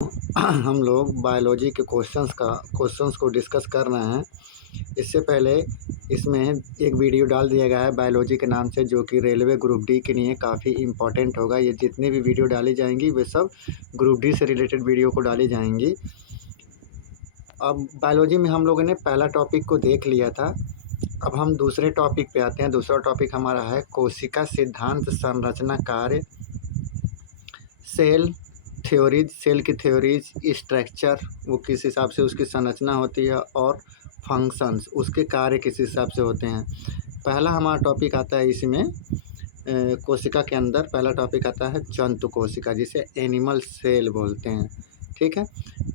हम लोग बायोलॉजी के क्वेश्चंस को डिस्कस कर रहे हैं। इससे पहले इसमें एक वीडियो डाल दिया गया है बायोलॉजी के नाम से, जो कि रेलवे ग्रुप डी के लिए काफ़ी इम्पोर्टेंट होगा। ये जितनी भी वीडियो डाली जाएंगी वे सब ग्रुप डी से रिलेटेड वीडियो को डाली जाएंगी। अब बायोलॉजी में हम लोगों ने पहला टॉपिक को देख लिया था। अब हम दूसरे टॉपिक पे आते हैं। दूसरा टॉपिक हमारा है कोशिका सिद्धांत, संरचना कार्य, सेल थ्योरीज, सेल की थ्योरीज, स्ट्रक्चर वो किस हिसाब से उसकी संरचना होती है, और फंक्शंस उसके कार्य किस हिसाब से होते हैं। पहला हमारा टॉपिक आता है इसमें कोशिका के अंदर पहला टॉपिक आता है जंतु कोशिका, जिसे एनिमल सेल बोलते हैं। ठीक है,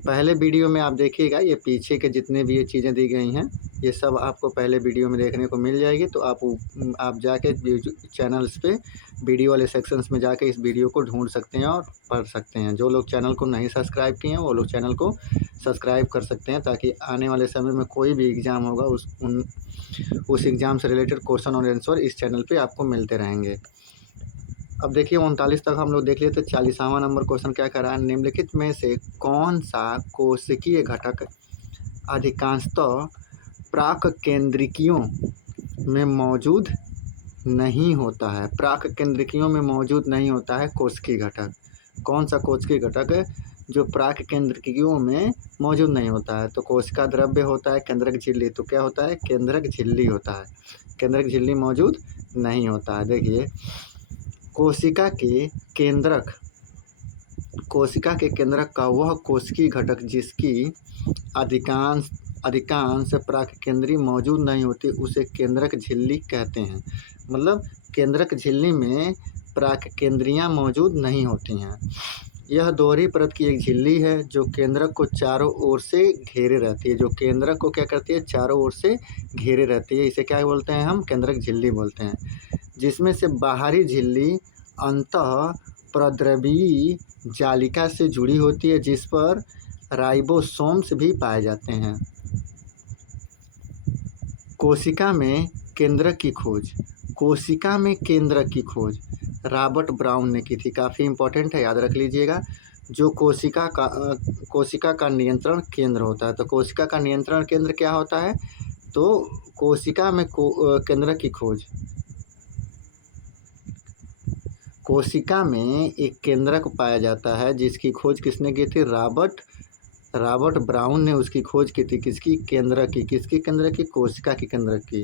पहले वीडियो में आप देखिएगा, ये पीछे के जितने भी ये चीज़ें दी गई हैं ये सब आपको पहले वीडियो में देखने को मिल जाएगी। तो आप जाके चैनल्स पे वीडियो वाले सेक्शंस में जाके इस वीडियो को ढूंढ सकते हैं और पढ़ सकते हैं। जो लोग चैनल को नहीं सब्सक्राइब किए हैं वो लोग चैनल को सब्सक्राइब कर सकते हैं, ताकि आने वाले समय में कोई भी एग्ज़ाम होगा उस एग्ज़ाम से रिलेटेड क्वेश्चन और आंसर इस चैनल पे आपको मिलते रहेंगे। अब देखिए 39 तक हम लोग देख लिए, तो 40वां नंबर क्वेश्चन क्या कर रहा है, निम्नलिखित में से कौन सा कोशिकीय घटक अधिकांशतः प्राक केंद्रिकियों में मौजूद नहीं होता है। प्राक केंद्रिकियों में मौजूद नहीं होता है कोशिकीय घटक। कौन सा कोशिकीय घटक है जो प्राक केंद्रिकियों में मौजूद नहीं होता है? तो कोशिका द्रव्य होता है, केंद्रक झिल्ली। तो क्या होता है? केंद्रक झिल्ली होता है। केंद्रक झिल्ली मौजूद नहीं होता है। देखिए कोशिका के केंद्रक का वह कोशिकीय घटक जिसकी अधिकांश प्राक केंद्री मौजूद नहीं होती, उसे केंद्रक झिल्ली कहते हैं। मतलब केंद्रक झिल्ली में प्राक केंद्रियाँ मौजूद नहीं होती हैं। यह दोहरी परत की एक झिल्ली है जो केंद्रक को चारों ओर से घेरे रहती है। जो केंद्रक को क्या करती है? चारों ओर से घेरे रहती है। इसे क्या बोलते हैं? हम केंद्रक झिल्ली बोलते हैं। जिसमें से बाहरी झिल्ली अंतः प्रद्रवीय जालिका से जुड़ी होती है, जिस पर राइबोसोम्स भी पाए जाते हैं। कोशिका में केंद्रक की खोज रॉबर्ट ब्राउन ने की थी। काफ़ी इम्पोर्टेंट है, याद रख लीजिएगा। जो कोशिका का नियंत्रण केंद्र होता है। तो कोशिका का नियंत्रण केंद्र क्या होता है? तो कोशिका में केंद्रक की खोज, कोशिका में एक केंद्रक पाया जाता है जिसकी खोज किसने की थी? रॉबर्ट ब्राउन ने उसकी खोज की थी। किसकी? केंद्रक की। किसकी केंद्रक की? कोशिका की केंद्रक की।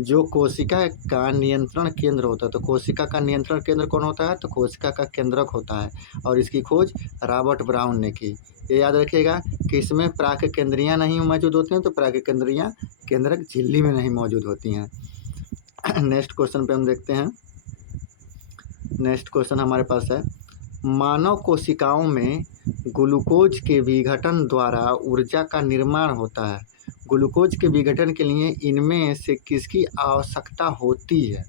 जो कोशिका का नियंत्रण केंद्र होता है। तो कोशिका का नियंत्रण केंद्र कौन होता है? तो कोशिका का केंद्रक होता है, और इसकी खोज रॉबर्ट ब्राउन ने की। ये याद रखिएगा कि इसमें प्राक केंद्रियाँ नहीं मौजूद होती हैं, तो प्राक केंद्रियाँ केंद्रक झिल्ली में नहीं मौजूद होती हैं। नेक्स्ट क्वेश्चन पे हम देखते हैं। नेक्स्ट क्वेश्चन हमारे पास है, मानव कोशिकाओं में ग्लूकोज के विघटन द्वारा ऊर्जा का निर्माण होता है। ग्लूकोज के विघटन के लिए इनमें से किसकी आवश्यकता होती है?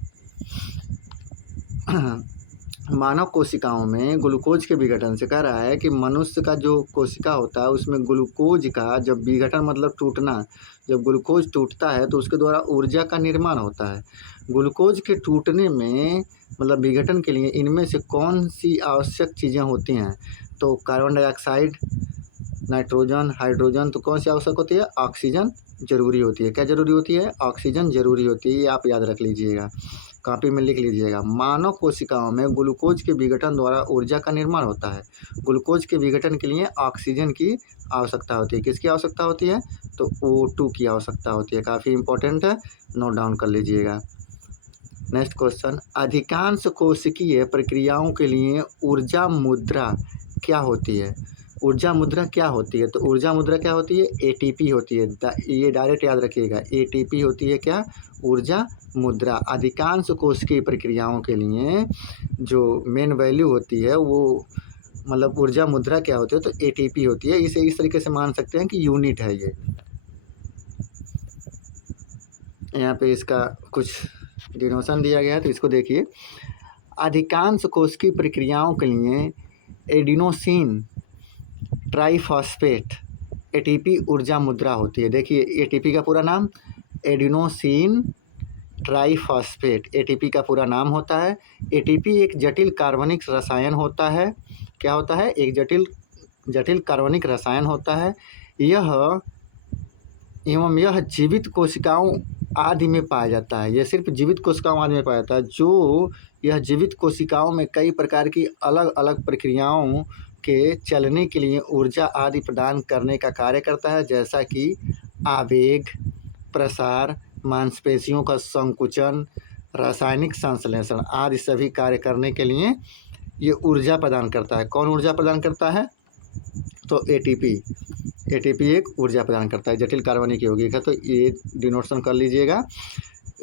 मानव कोशिकाओं में ग्लूकोज के विघटन से कह रहा है कि मनुष्य का जो कोशिका होता है उसमें ग्लूकोज का जब विघटन मतलब टूटना, जब ग्लूकोज टूटता है तो उसके द्वारा ऊर्जा का निर्माण होता है। ग्लूकोज के टूटने में मतलब विघटन के लिए इनमें से कौन सी आवश्यक चीज़ें होती हैं? तो कार्बन डाइऑक्साइड, नाइट्रोजन, हाइड्रोजन। तो कौन सी आवश्यक होती है? ऑक्सीजन जरूरी होती है। क्या जरूरी होती है? ऑक्सीजन जरूरी होती है। ये आप याद रख लीजिएगा, कॉपी में लिख लीजिएगा। मानव कोशिकाओं में ग्लूकोज के विघटन द्वारा ऊर्जा का निर्माण होता है। ग्लूकोज के विघटन के लिए ऑक्सीजन की आवश्यकता होती है। किसकी आवश्यकता होती है? तो O2 की आवश्यकता होती है। काफ़ी इंपॉर्टेंट है, नोट डाउन कर लीजिएगा। नेक्स्ट क्वेश्चन, अधिकांश कोशिकीय प्रक्रियाओं के लिए ऊर्जा मुद्रा क्या होती है? ऊर्जा मुद्रा क्या होती है? तो ऊर्जा मुद्रा क्या होती है? ATP होती है। ये डायरेक्ट याद रखिएगा, ATP होती है क्या? ऊर्जा मुद्रा। अधिकांश कोशिकीय प्रक्रियाओं के लिए जो मेन वैल्यू होती है वो मतलब ऊर्जा मुद्रा क्या होती है? तो ATP होती है। इसे इस तरीके से मान सकते हैं कि यूनिट है ये। यहाँ पे इसका कुछ डिनोशन दिया गया है, तो इसको देखिए। अधिकांश कोशिकीय प्रक्रियाओं के लिए एडिनोसिन ट्राइफॉस्फेट ATP ऊर्जा मुद्रा होती है। देखिए ATP का पूरा नाम एडिनोसिन ट्राइफॉस्फेट ATP का पूरा नाम होता है। ATP एक जटिल कार्बनिक रसायन होता है। क्या होता है? एक जटिल जटिल कार्बनिक रसायन होता है। यह जीवित कोशिकाओं आदि में पाया जाता है। यह सिर्फ जीवित कोशिकाओं आदि में पाया जाता है। जो यह जीवित कोशिकाओं में कई प्रकार की अलग अलग प्रक्रियाओं के चलने के लिए ऊर्जा आदि प्रदान करने का कार्य करता है, जैसा कि आवेग, प्रसार, मांसपेशियों का संकुचन, रासायनिक संश्लेषण आदि सभी कार्य करने के लिए ये ऊर्जा प्रदान करता है। कौन ऊर्जा प्रदान करता है? तो एटीपी एक ऊर्जा प्रदान करता है। जटिल कार्बनिक यौगिक है, तो ये डिनोटेशन कर लीजिएगा।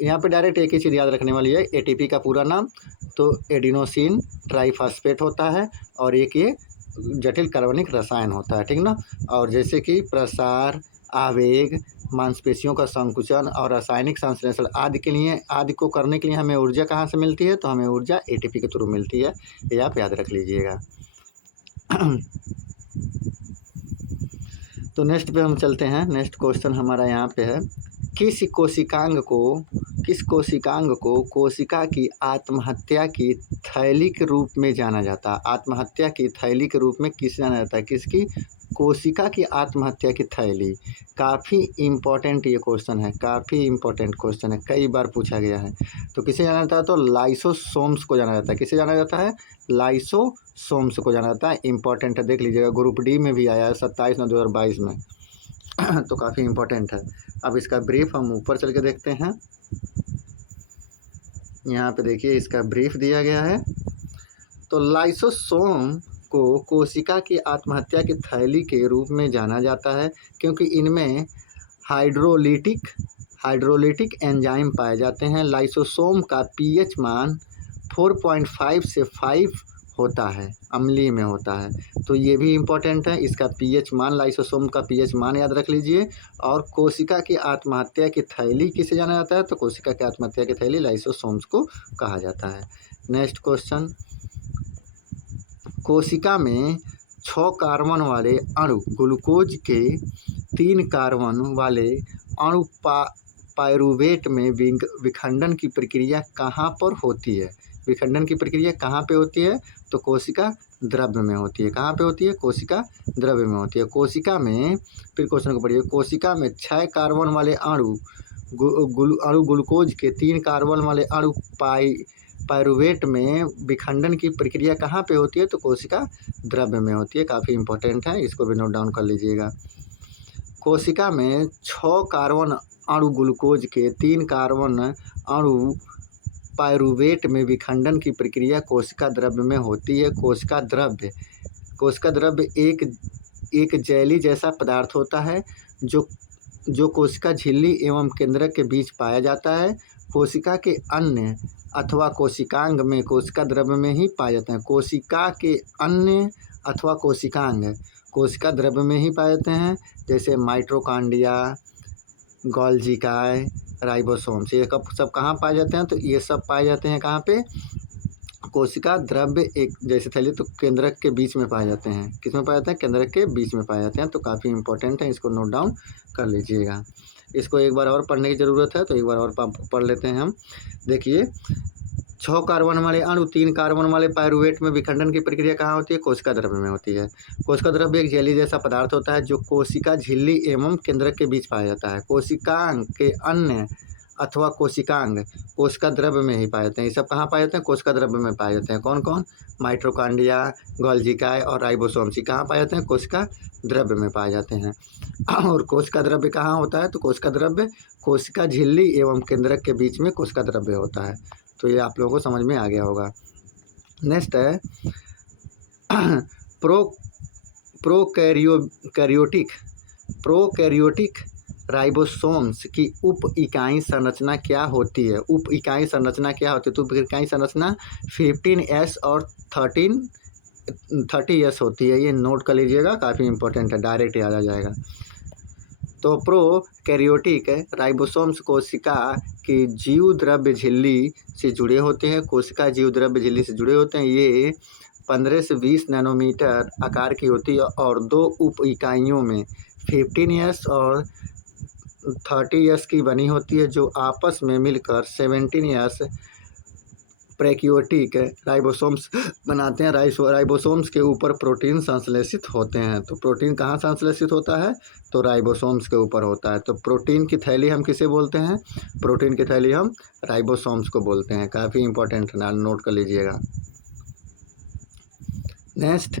यहाँ पे डायरेक्ट एक ही चीज़ याद रखने वाली है, एटीपी का पूरा नाम तो एडिनोसिन ट्राइफॉस्फेट होता है और एक ये जटिल कार्बनिक रसायन होता है, ठीक ना। और जैसे कि प्रसार, आवेग, मांसपेशियों का संकुचन और रासायनिक संश्लेषण आदि को करने के लिए हमें ऊर्जा कहाँ से मिलती है? तो हमें ऊर्जा एटीपी के थ्रू मिलती है, ये आप याद रख लीजिएगा। तो नेक्स्ट पे हम चलते हैं। नेक्स्ट क्वेश्चन हमारा यहाँ पे है, किस कोशिकांग को कोशिका की आत्महत्या की थैली के रूप में जाना जाता है? आत्महत्या की थैली के रूप में किसे जाना जाता है? किसकी? कोशिका की आत्महत्या की थैली। काफ़ी इम्पोर्टेंट ये क्वेश्चन है, काफ़ी इम्पोर्टेंट क्वेश्चन है, कई बार पूछा गया है। तो किसे जाना जाता है? तो लाइसोसोम्स को जाना जाता है। किसे जाना जाता है? लाइसोसोम्स को जाना जाता है। इम्पोर्टेंट है, देख लीजिएगा, ग्रुप डी में भी आया है 27/9/2022 में। तो काफ़ी इम्पोर्टेंट है। अब इसका ब्रीफ हम ऊपर चल के देखते हैं। यहाँ पे देखिए इसका ब्रीफ दिया गया है। तो लाइसोसोम को कोशिका की आत्महत्या की थैली के रूप में जाना जाता है, क्योंकि इनमें हाइड्रोलिटिक एंजाइम पाए जाते हैं। लाइसोसोम का पीएच मान 4.5 से 5 होता है, अम्लीय में होता है। तो ये भी इम्पोर्टेंट है, इसका पीएच मान, लाइसोसोम का पीएच मान याद रख लीजिए। और कोशिका की आत्महत्या की थैली किसे जाना जाता है? तो कोशिका की आत्महत्या की थैली लाइसोसोम्स को कहा जाता है। नेक्स्ट क्वेश्चन, कोशिका में 6 कार्बन वाले अणु ग्लूकोज के 3 कार्बन वाले अणु पायरुवेट में विखंडन की प्रक्रिया कहाँ पर होती है? विखंडन की प्रक्रिया कहाँ पे होती है? तो कोशिका द्रव्य में होती है। कहाँ पे होती है? कोशिका द्रव्य में होती है। कोशिका में, फिर क्वेश्चन को पढ़िए, कोशिका में 6 कार्बन वाले अणु ग्लूकोज के 3 कार्बन वाले अणु पायरुवेट में विखंडन की प्रक्रिया कहाँ पे होती है? तो कोशिका द्रव्य में होती है। काफ़ी इंपॉर्टेंट है, इसको भी नोट डाउन कर लीजिएगा। कोशिका में 6 कार्बन अणु ग्लूकोज के 3 कार्बन अणु पायरुवेट में विखंडन की प्रक्रिया कोशिका द्रव्य में होती है। कोशिका द्रव्य एक जेली जैसा पदार्थ होता है जो कोशिका झिल्ली एवं केंद्रक के बीच पाया जाता है। कोशिका के अन्य अथवा कोशिकांग में कोशिका द्रव्य में ही पाए जाते हैं। कोशिका के अन्य अथवा कोशिकांग कोशिका द्रव्य में ही पाए जाते हैं, जैसे माइटोकॉन्ड्रिया, गोल्गी, राइबोसोम्स, ये सब कहाँ पाए जाते हैं? तो ये सब पाए जाते हैं कहाँ पे? कोशिका द्रव्य एक जैसे थैली, तो केंद्रक के बीच में पाए जाते हैं। किस में पाए जाते हैं? केंद्रक के बीच में पाए जाते हैं। तो काफ़ी इंपॉर्टेंट है, इसको नोट डाउन कर लीजिएगा। इसको एक बार और पढ़ने की ज़रूरत है, तो एक बार और पढ़ लेते हैं हम। देखिए, 6 कार्बन वाले अणु 3 कार्बन वाले पायरुवेट में विखंडन की प्रक्रिया कहाँ होती है? कोशिका द्रव्य में होती है। कोशिका द्रव्य एक जेली जैसा पदार्थ होता है जो कोशिका झिल्ली एवं केंद्रक के बीच पाया जाता है। कोशिकांग के अन्य अथवा कोशिकांग कोशिका द्रव्य में ही पाए जाते हैं। ये सब कहाँ पाए जाते हैं? कोशिका द्रव्य में पाए जाते हैं। कौन कौन? माइटोकॉन्ड्रिया, गोल्गी और राइबोसोम्स कहाँ पाए जाते हैं? कोशिका द्रव्य में पाए जाते हैं। और कोशिका द्रव्य कहाँ होता है? तो कोशिका द्रव्य कोशिका झिल्ली एवं केंद्रक के बीच में कोशिका द्रव्य होता है। तो ये आप लोगों को समझ में आ गया होगा। नेक्स्ट है प्रोकैरियोटिक राइबोसोम्स की उप इकाई संरचना क्या होती है? उप इकाई संरचना क्या होती है? तो उप इकाई संरचना 15S और 30S होती है। ये नोट कर लीजिएगा, काफ़ी इंपॉर्टेंट है, डायरेक्ट याद आ जाएगा। तो प्रोकैरियोटिक राइबोसोम्स कोशिका की जीव द्रव्य झिल्ली से जुड़े होते हैं। कोशिका जीव द्रव्य झिल्ली से जुड़े होते हैं। ये 15 से 20 नैनोमीटर आकार की होती है और 2 उप इकाइयों में 15S और 30S की बनी होती है, जो आपस में मिलकर 17S प्रोकैरियोटिक राइबोसोम्स बनाते हैं। राइबोसोम्स के ऊपर प्रोटीन संश्लेषित होते हैं। तो प्रोटीन कहाँ संश्लेषित होता है? तो राइबोसोम्स के ऊपर होता है। तो प्रोटीन की थैली हम किसे बोलते हैं? प्रोटीन की थैली हम राइबोसोम्स को बोलते हैं। काफ़ी इंपॉर्टेंट है, नोट कर लीजिएगा। नेक्स्ट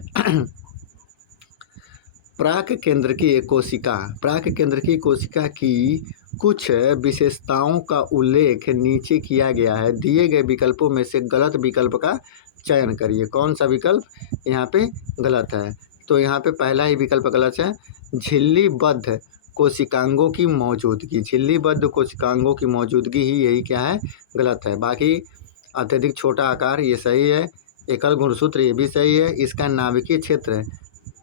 प्राक केंद्रकीय कोशिका। प्राक केंद्रकीय कोशिका की कुछ विशेषताओं का उल्लेख नीचे किया गया है। दिए गए विकल्पों में से गलत विकल्प का चयन करिए। कौन सा विकल्प यहाँ पे गलत है? तो यहाँ पे पहला ही विकल्प गलत है, झिल्लीबद्ध कोशिकांगों की मौजूदगी। झिल्लीबद्ध कोशिकांगों की मौजूदगी ही यही क्या है? गलत है। बाकी अत्यधिक छोटा आकार ये सही है। एकल गुणसूत्र ये भी सही है। इसका नाभिकीय क्षेत्र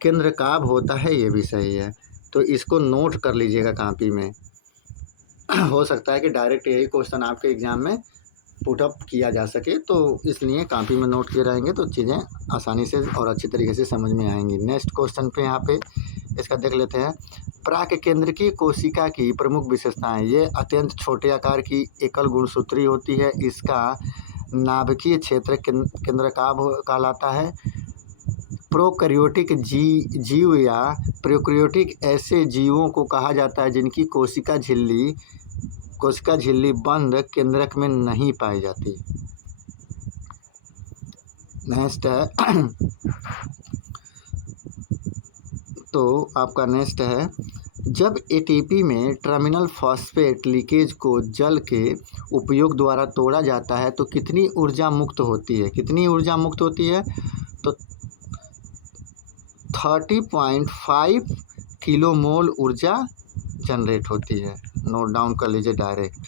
केंद्रकाभ होता है ये भी सही है। तो इसको नोट कर लीजिएगा कॉपी में। हो सकता है कि डायरेक्ट यही क्वेश्चन आपके एग्जाम में पुटअप किया जा सके, तो इसलिए कॉपी में नोट किए रहेंगे तो चीज़ें आसानी से और अच्छी तरीके से समझ में आएंगी। नेक्स्ट क्वेश्चन पे यहाँ पे इसका देख लेते हैं। प्राक केंद्रकीय कोशिका की प्रमुख विशेषताएं। ये अत्यंत छोटे आकार की एकल गुणसूत्री होती है। इसका नाभिकीय क्षेत्र केंद्रकाभ कहलाता है। प्रोकैरियोटिक जीव या प्रोकैरियोटिक ऐसे जीवों को कहा जाता है जिनकी कोशिका झिल्ली बंद केंद्रक में नहीं पाई जाती। नेक्स्ट है तो आपका नेक्स्ट है, जब एटीपी में टर्मिनल फॉस्फेट लीकेज को जल के उपयोग द्वारा तोड़ा जाता है तो कितनी ऊर्जा मुक्त होती है? कितनी ऊर्जा मुक्त होती है? तो 30.5 किलोमोल ऊर्जा जनरेट होती है। नोट डाउन कर लीजिए डायरेक्ट।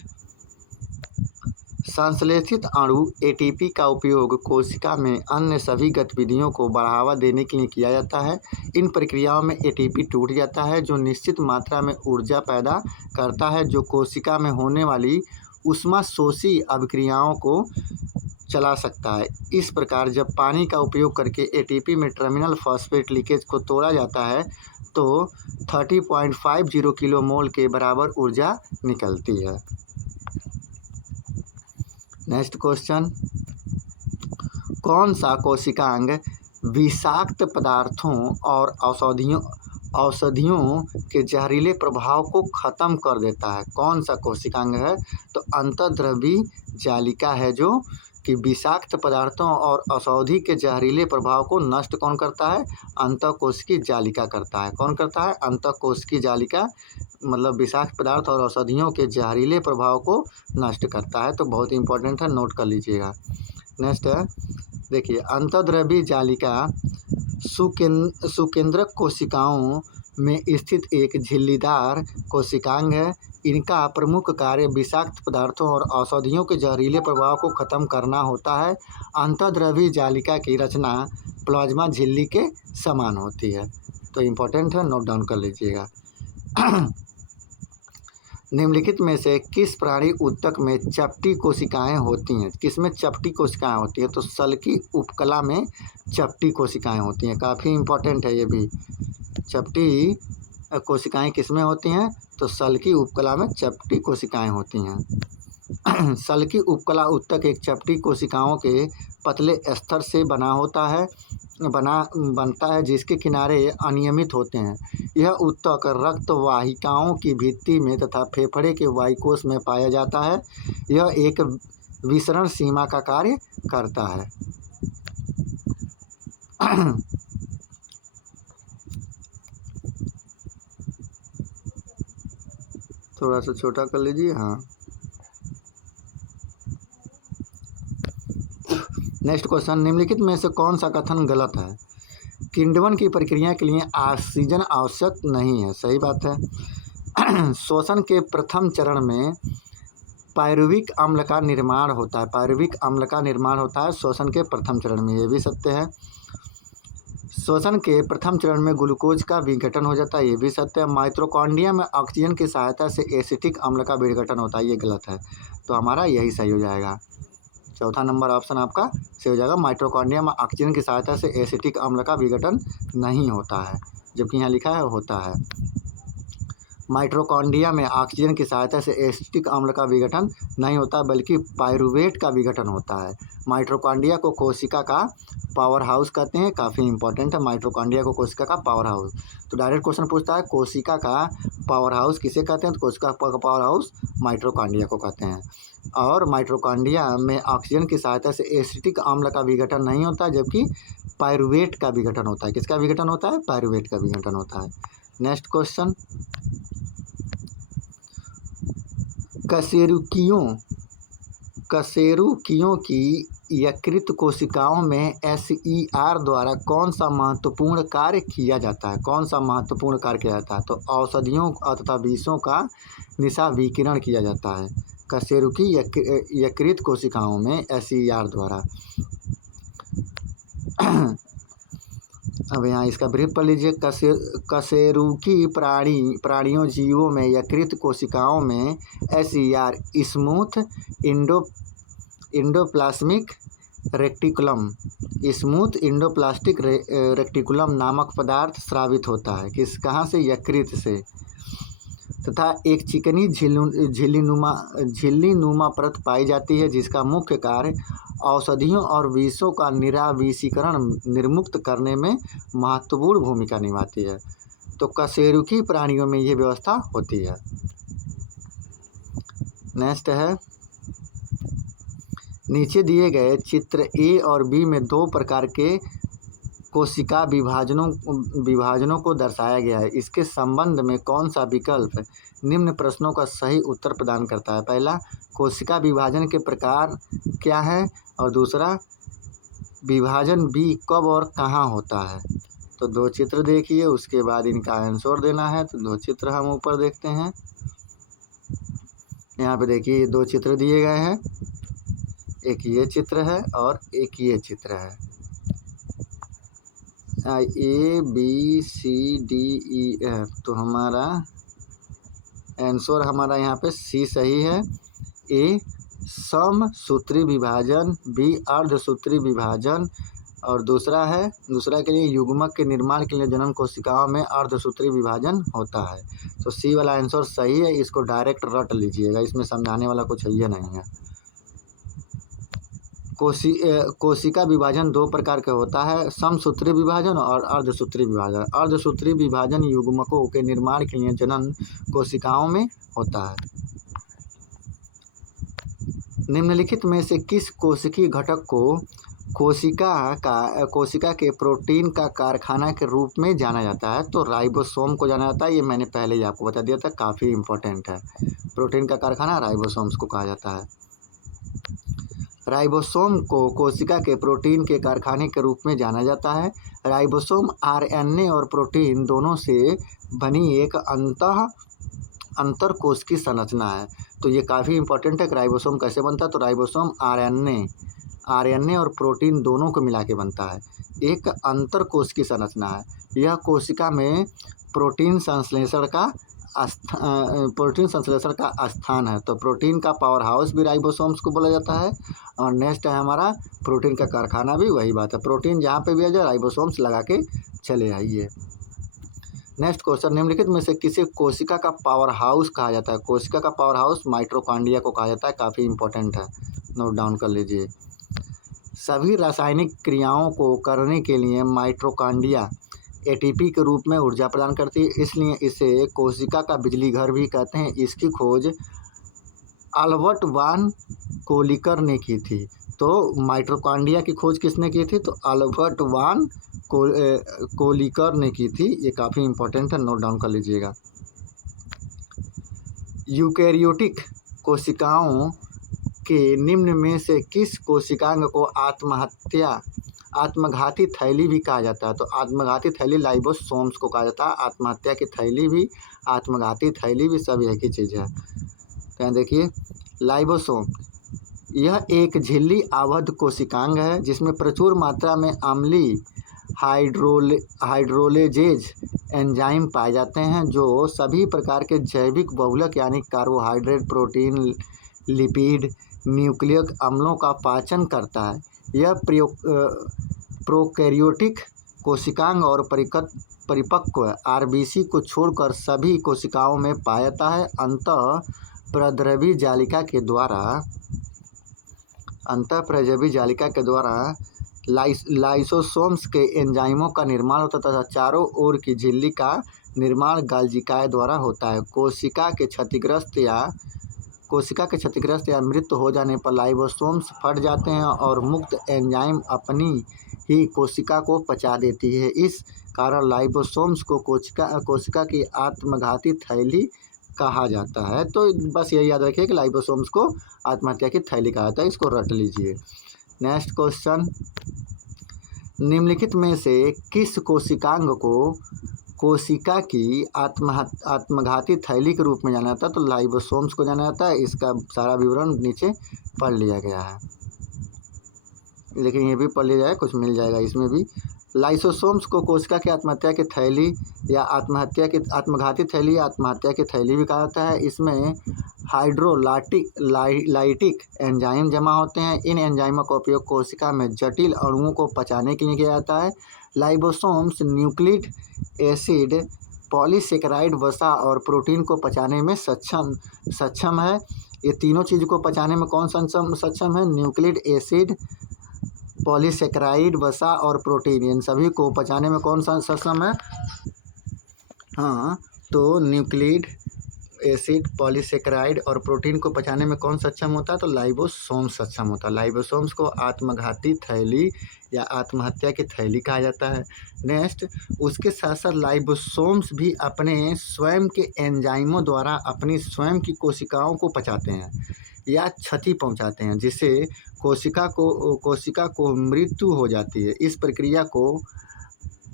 संश्लेषित अणु एटीपी का उपयोग कोशिका में अन्य सभी गतिविधियों को बढ़ावा देने के लिए किया जाता है। इन प्रक्रियाओं में एटीपी टूट जाता है जो निश्चित मात्रा में ऊर्जा पैदा करता है, जो कोशिका में होने वाली ऊष्माशोषी अभिक्रियाओं को चला सकता है। इस प्रकार जब पानी का उपयोग करके एटीपी में टर्मिनल फॉस्फेट लीकेज को तोड़ा जाता है तो 30.50 किलोमोल के बराबर ऊर्जा निकलती है। नेक्स्ट क्वेश्चन, कौन सा कोशिकांग विषाक्त पदार्थों और औषधियों के जहरीले प्रभाव को खत्म कर देता है? कौन सा कोशिकांग है? तो अंतर्द्रवी जालिका है, जो कि विषाक्त पदार्थों और औषधि के जहरीले प्रभाव को नष्ट कौन करता है? अंतःकोशिकीय जालिका करता है। कौन करता है? अंतःकोशिकीय जालिका, मतलब विषाक्त पदार्थ और औषधियों के जहरीले प्रभाव को नष्ट करता है। तो बहुत इंपॉर्टेंट है, नोट कर लीजिएगा। नेक्स्ट है, देखिए, अंतःद्रवी जालिका सुकेंद्रक कोशिकाओं में स्थित एक झिल्लीदार कोशिकांग है। इनका प्रमुख कार्य विषाक्त पदार्थों और औषधियों के जहरीले प्रभाव को खत्म करना होता है। अंतःद्रवी जालिका की रचना प्लाज्मा झिल्ली के समान होती है। तो इम्पोर्टेंट है, नोट डाउन कर लीजिएगा। निम्नलिखित में से किस प्राणी ऊतक में चपटी कोशिकाएं होती हैं? किसमें चपटी कोशिकाएं होती हैं? तो सल की उपकला में चपटी कोशिकाएं होती हैं। काफ़ी इम्पोर्टेंट है ये भी। चपटी कोशिकाएं किसमें होती हैं? तो सल की उपकला में चपटी कोशिकाएं होती हैं। सल की उपकला ऊतक एक चपटी कोशिकाओं के पतले स्तर से बनता है जिसके किनारे अनियमित होते हैं। यह ऊतक रक्त वाहिकाओं की भित्ति में तथा फेफड़े के वायुकोश में पाया जाता है। यह एक विसरण सीमा का कार्य करता है। थोड़ा सा छोटा कर लीजिए। हाँ, नेक्स्ट क्वेश्चन, निम्नलिखित में से कौन सा कथन गलत है? किण्वन की प्रक्रिया के लिए ऑक्सीजन आवश्यक नहीं है। सही बात है। श्वसन के प्रथम चरण में पायरुविक अम्ल का निर्माण होता है। पायरुविक अम्ल का निर्माण होता है श्वसन के प्रथम चरण में, ये भी सत्य है। श्वसन के प्रथम चरण में ग्लूकोज का विघटन हो जाता है, ये भी सत्य है। माइटोकॉन्ड्रिया में ऑक्सीजन की सहायता से एसिटिक अम्ल का विघटन होता है, ये गलत है। तो हमारा यही सही हो जाएगा। चौथा नंबर ऑप्शन आपका सही हो जाएगा। माइटोकॉन्ड्रिया में ऑक्सीजन की सहायता से एसिटिक अम्ल का विघटन नहीं होता है, जबकि यहाँ लिखा है होता है। माइटोकॉन्ड्रिया में ऑक्सीजन की सहायता से एसिटिक अम्ल का विघटन नहीं होता बल्कि पायरुवेट का विघटन होता है। माइटोकॉन्ड्रिया को कोशिका का पावर हाउस कहते हैं, काफ़ी इंपॉर्टेंट है माइटोकॉन्ड्रिया को कोशिका का पावर हाउस। तो डायरेक्ट क्वेश्चन पूछता है कोशिका का पावर हाउस किसे कहते हैं, तो कोशिका का पावर हाउस माइटोकॉन्ड्रिया को कहते हैं। और माइटोकॉन्ड्रिया में ऑक्सीजन की सहायता से एसिटिक अम्ल का विघटन नहीं होता जबकि पायरुवेट का विघटन होता है। किसका विघटन होता है, पायरुवेट का विघटन होता है। नेक्स्ट क्वेश्चन, कशेरुकियों की यकृत कोशिकाओं में SER द्वारा कौन सा महत्वपूर्ण कार्य किया जाता है, कौन सा महत्वपूर्ण कार्य किया जाता है, तो औषधियों तथा विषों का निशावीकरण किया जाता है कशेरुकी यकृत कोशिकाओं में SER द्वारा। अब यहाँ इसका ब्रीफ पढ़ लीजिए। कशेरुकी प्राणियों जीवों में यकृत कोशिकाओं में SER स्मूथ इंडोप्लाज्मिक रेक्टिकुलम नामक पदार्थ स्रावित होता है। कहाँ से, यकृत से, तथा एक चिकनी झिल्लीनुमा परत पाई जाती है जिसका मुख्य कार्य औषधियों और विषों का निराविषीकरण निर्मुक्त करने में महत्वपूर्ण भूमिका निभाती है। तो कशेरुकी प्राणियों में ये व्यवस्था होती है। नेक्स्ट है, नीचे दिए गए चित्र ए और बी में दो प्रकार के कोशिका विभाजनों को दर्शाया गया है। इसके संबंध में कौन सा विकल्प निम्न प्रश्नों का सही उत्तर प्रदान करता है। पहला, कोशिका विभाजन के प्रकार क्या है, और दूसरा, विभाजन बी कब और कहाँ होता है। तो दो चित्र देखिए, उसके बाद इनका आंसर देना है। तो दो चित्र हम ऊपर देखते हैं। यहाँ पे देखिए दो चित्र दिए गए हैं, एक ये चित्र है और एक ये चित्र है। ABCDEF, तो हमारा आंसर हमारा यहाँ पे सी सही है। ए समसूत्री विभाजन, बी अर्धसूत्री विभाजन, और दूसरा के लिए युग्मक के निर्माण के लिए जनन कोशिकाओं में अर्धसूत्री विभाजन होता है। तो सी वाला आंसर सही है, इसको डायरेक्ट रट लीजिएगा, इसमें समझाने वाला कुछ है नहीं है। कोशिका विभाजन दो प्रकार का होता है, समसूत्री विभाजन और अर्धसूत्री विभाजन। अर्धसूत्री विभाजन युग्मकों के निर्माण के लिए जनन कोशिकाओं में होता है। निम्नलिखित में से किस कोशिकीय घटक को कोशिका के प्रोटीन का कारखाना के रूप में जाना जाता है। तो राइबोसोम को जाना जाता है, ये मैंने पहले ही आपको बता दिया था, काफ़ी इंपॉर्टेंट है। प्रोटीन का कारखाना राइबोसोम्स को कहा जाता है। राइबोसोम को कोशिका के प्रोटीन के कारखाने के रूप में जाना जाता है। राइबोसोम RNA और प्रोटीन दोनों से बनी एक अंतर कोश की संरचना है। तो ये काफ़ी इंपॉर्टेंट है कि राइबोसोम कैसे बनता है। तो राइबोसोम RNA और प्रोटीन दोनों को मिला के बनता है, एक अंतर कोश की संरचना है। यह कोशिका में प्रोटीन संश्लेषण का स्थान है। तो प्रोटीन का पावर हाउस भी राइबोसोम्स को बोला जाता है। और नेक्स्ट है हमारा प्रोटीन का कारखाना भी, वही बात है, प्रोटीन जहाँ पे भी आ जाए राइबोसोम्स लगा के चले आइए। नेक्स्ट क्वेश्चन, निम्नलिखित में से किसे कोशिका का पावर हाउस कहा जाता है। कोशिका का पावर हाउस माइटोकॉन्ड्रिया को कहा जाता है, काफ़ी इंपॉर्टेंट है, नोट डाउन कर लीजिए। सभी रासायनिक क्रियाओं को करने के लिए माइटोकॉन्ड्रिया ATP के रूप में ऊर्जा प्रदान करती है, इसलिए इसे कोशिका का बिजली घर भी कहते हैं। इसकी खोज अल्बर्ट वान कोलिकर ने की थी। तो माइटोकॉन्ड्रिया की खोज किसने की थी, तो अल्बर्ट वान कोलिकर ने की थी। ये काफ़ी इंपॉर्टेंट है, नोट डाउन कर लीजिएगा। यूकैरियोटिक कोशिकाओं के निम्न में से किस कोशिकांग को आत्मघाती थैली भी कहा जाता है। तो आत्मघाती थैली लाइबोसोम्स को कहा जाता है। आत्महत्या की थैली भी, आत्मघाती थैली भी सब एक ही चीज़ है। तो देखिए लाइबोसोम, यह एक झिल्ली आबद्ध कोशिकांग है जिसमें प्रचुर मात्रा में अम्लीय हाइड्रोलेजेज एंजाइम पाए जाते हैं जो सभी प्रकार के जैविक बहुलक यानी कार्बोहाइड्रेट, प्रोटीन, लिपिड, न्यूक्लिक अम्लों का पाचन करता है। यह प्रोकैरियोटिक कोशिकांग और परिपक्व आरबीसी को छोड़कर सभी कोशिकाओं में पाया जाता है। अंतःप्रद्रवी जालिका के द्वारा लाइसोसोम्स के एंजाइमों का निर्माण होता है तथा चारों ओर की झिल्ली का निर्माण गाल्जिकाएं द्वारा होता है। कोशिका के क्षतिग्रस्त या मृत हो जाने पर लाइसोसोम्स फट जाते हैं और मुक्त एंजाइम अपनी ही कोशिका को पचा देती है। इस कारण लाइसोसोम्स को कोशिका की आत्मघाती थैली कहा जाता है। तो बस यही याद रखिए कि लाइसोसोम्स को आत्महत्या की थैली कहा जाता है, इसको रट लीजिए। नेक्स्ट क्वेश्चन, निम्नलिखित में से किस कोशिकांग को कोशिका की आत्मघाती थैली के रूप में जाना जाता है? तो लाइसोसोम्स को जाना जाता है। इसका सारा विवरण नीचे पढ़ लिया गया है, लेकिन ये भी पढ़ लिया जाए, कुछ मिल जाएगा इसमें भी। लाइसोसोम्स को कोशिका की आत्महत्या की थैली या आत्मघाती थैली या आत्महत्या की थैली भी कहा जाता है। इसमें हाइड्रोलाइटिक एंजाइम जमा होते हैं। इन एंजाइमों का उपयोग कोशिका में जटिल अणुओं को पचाने के लिए किया जाता है। लाइसोसोम्स न्यूक्लिक एसिड, पॉलीसेकेराइड, वसा और प्रोटीन को पचाने में सक्षम है। ये तीनों चीज़ को पचाने में कौन सक्षम है? न्यूक्लिक एसिड, पॉलीसेकेराइड, वसा और प्रोटीन, इन सभी को पचाने में कौन सा सक्षम है? हाँ, तो न्यूक्लिक एसिड, पॉलीसेकेराइड और प्रोटीन को पचाने में कौन सक्षम होता है? तो लाइसोसोम्स सक्षम होता है। लाइसोसोम्स को आत्मघाती थैली या आत्महत्या की थैली कहा जाता है। नेक्स्ट, उसके साथ साथ लाइसोसोम्स भी अपने स्वयं के एंजाइमों द्वारा अपनी स्वयं की कोशिकाओं को पचाते हैं या क्षति पहुंचाते हैं, जिससे कोशिका को मृत्यु हो जाती है। इस प्रक्रिया को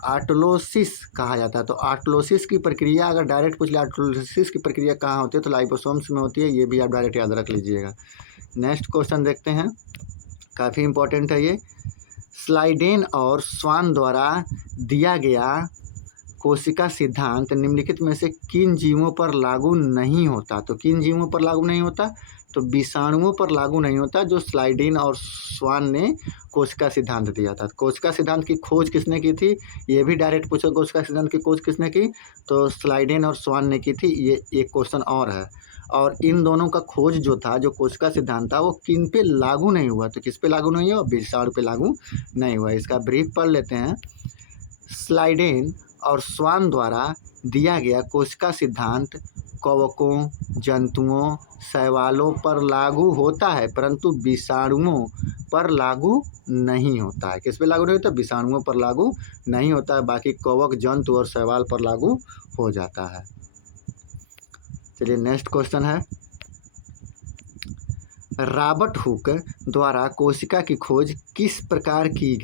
ऑटोलोसिस कहा जाता है। तो ऑटोलोसिस की प्रक्रिया अगर डायरेक्ट पूछ ले, ऑटोलोसिस की प्रक्रिया कहाँ होती है? तो लाइसोसोम्स में होती है। ये भी आप डायरेक्ट याद रख लीजिएगा। नेक्स्ट क्वेश्चन देखते हैं, काफ़ी इंपॉर्टेंट है ये। स्लाइडेन और स्वान द्वारा दिया गया कोशिका सिद्धांत निम्नलिखित में से किन जीवों पर लागू नहीं होता? तो किन जीवों पर लागू नहीं होता? तो विषाणुओं पर लागू नहीं होता, जो स्लाइडेन और स्वान ने कोशिका सिद्धांत दिया था। कोशिका सिद्धांत की खोज किसने की थी? ये भी डायरेक्ट पूछो, कोशिका सिद्धांत की खोज किसने की? तो स्लाइडेन और स्वान ने की थी। ये एक क्वेश्चन और है। और इन दोनों का खोज जो था, जो कोशिका सिद्धांत था, वो किन पे लागू नहीं हुआ? तो किस पे लागू नहीं हुआ? विषाणु पे लागू नहीं हुआ। इसका ब्रीफ पढ़ लेते हैं। स्लाइडेन और स्वान द्वारा दिया गया कोशिका सिद्धांत कवकों, जंतुओं, शैवालों पर लागू होता है, परंतु विषाणुओं पर लागू नहीं होता है। किस पे लागू नहीं होता? विषाणुओं पर लागू नहीं होता है। बाकी कवक, जंतु और शैवाल पर लागू हो जाता है। चलिए नेक्स्ट क्वेश्चन है, रॉबर्ट हुक द्वारा कोशिका की खोज किस प्रकार की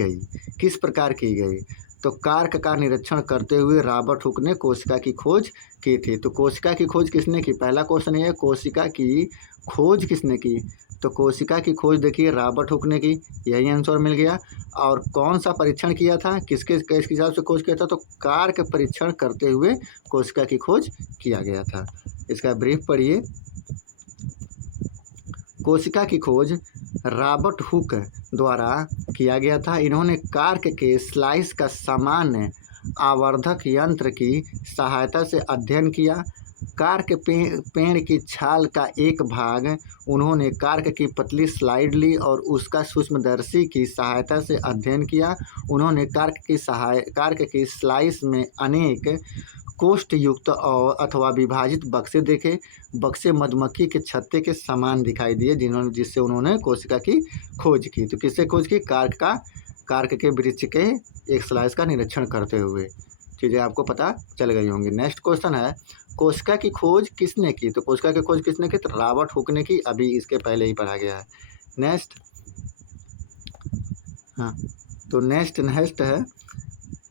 गई? तो कार्क का निरीक्षण करते हुए रॉबर्ट हुक ने कोशिका की खोज की थी। तो कोशिका की खोज किसने की? पहला क्वेश्चन ये, कोशिका की खोज किसने की? तो कोशिका की खोज देखिए रॉबर्ट हुक ने की, यही आंसर मिल गया। और कौन सा परीक्षण किया था? किसके हिसाब से खोज किया था? तो कार्क परीक्षण करते हुए कोशिका की खोज किया गया था। इसका ब्रीफ पढ़िए। कोशिका की खोज रॉबर्ट हुक द्वारा किया गया था। इन्होंने कार्क के स्लाइस का सामान्य आवर्धक यंत्र की सहायता से अध्ययन किया। कार्क पेड़ की छाल का एक भाग उन्होंने कार्क की पतली स्लाइड ली और उसका सूक्ष्मदर्शी की सहायता से अध्ययन किया। उन्होंने कार्क की स्लाइस में अनेक कोष्ठ युक्त और अथवा विभाजित बक्से देखे। बक्से मधुमक्खी के छत्ते के समान दिखाई दिए, जिससे उन्होंने कोशिका की खोज की। तो किससे खोज की? कार्क के वृक्ष के एक स्लाइस का निरीक्षण करते हुए। चीज़ें आपको पता चल गई होंगी। नेक्स्ट क्वेश्चन है, कोशिका की खोज किसने की? तो कोशिका की खोज किसने की? तो रॉबर्ट हुक ने की। अभी इसके पहले ही पढ़ा गया है। नेक्स्ट है,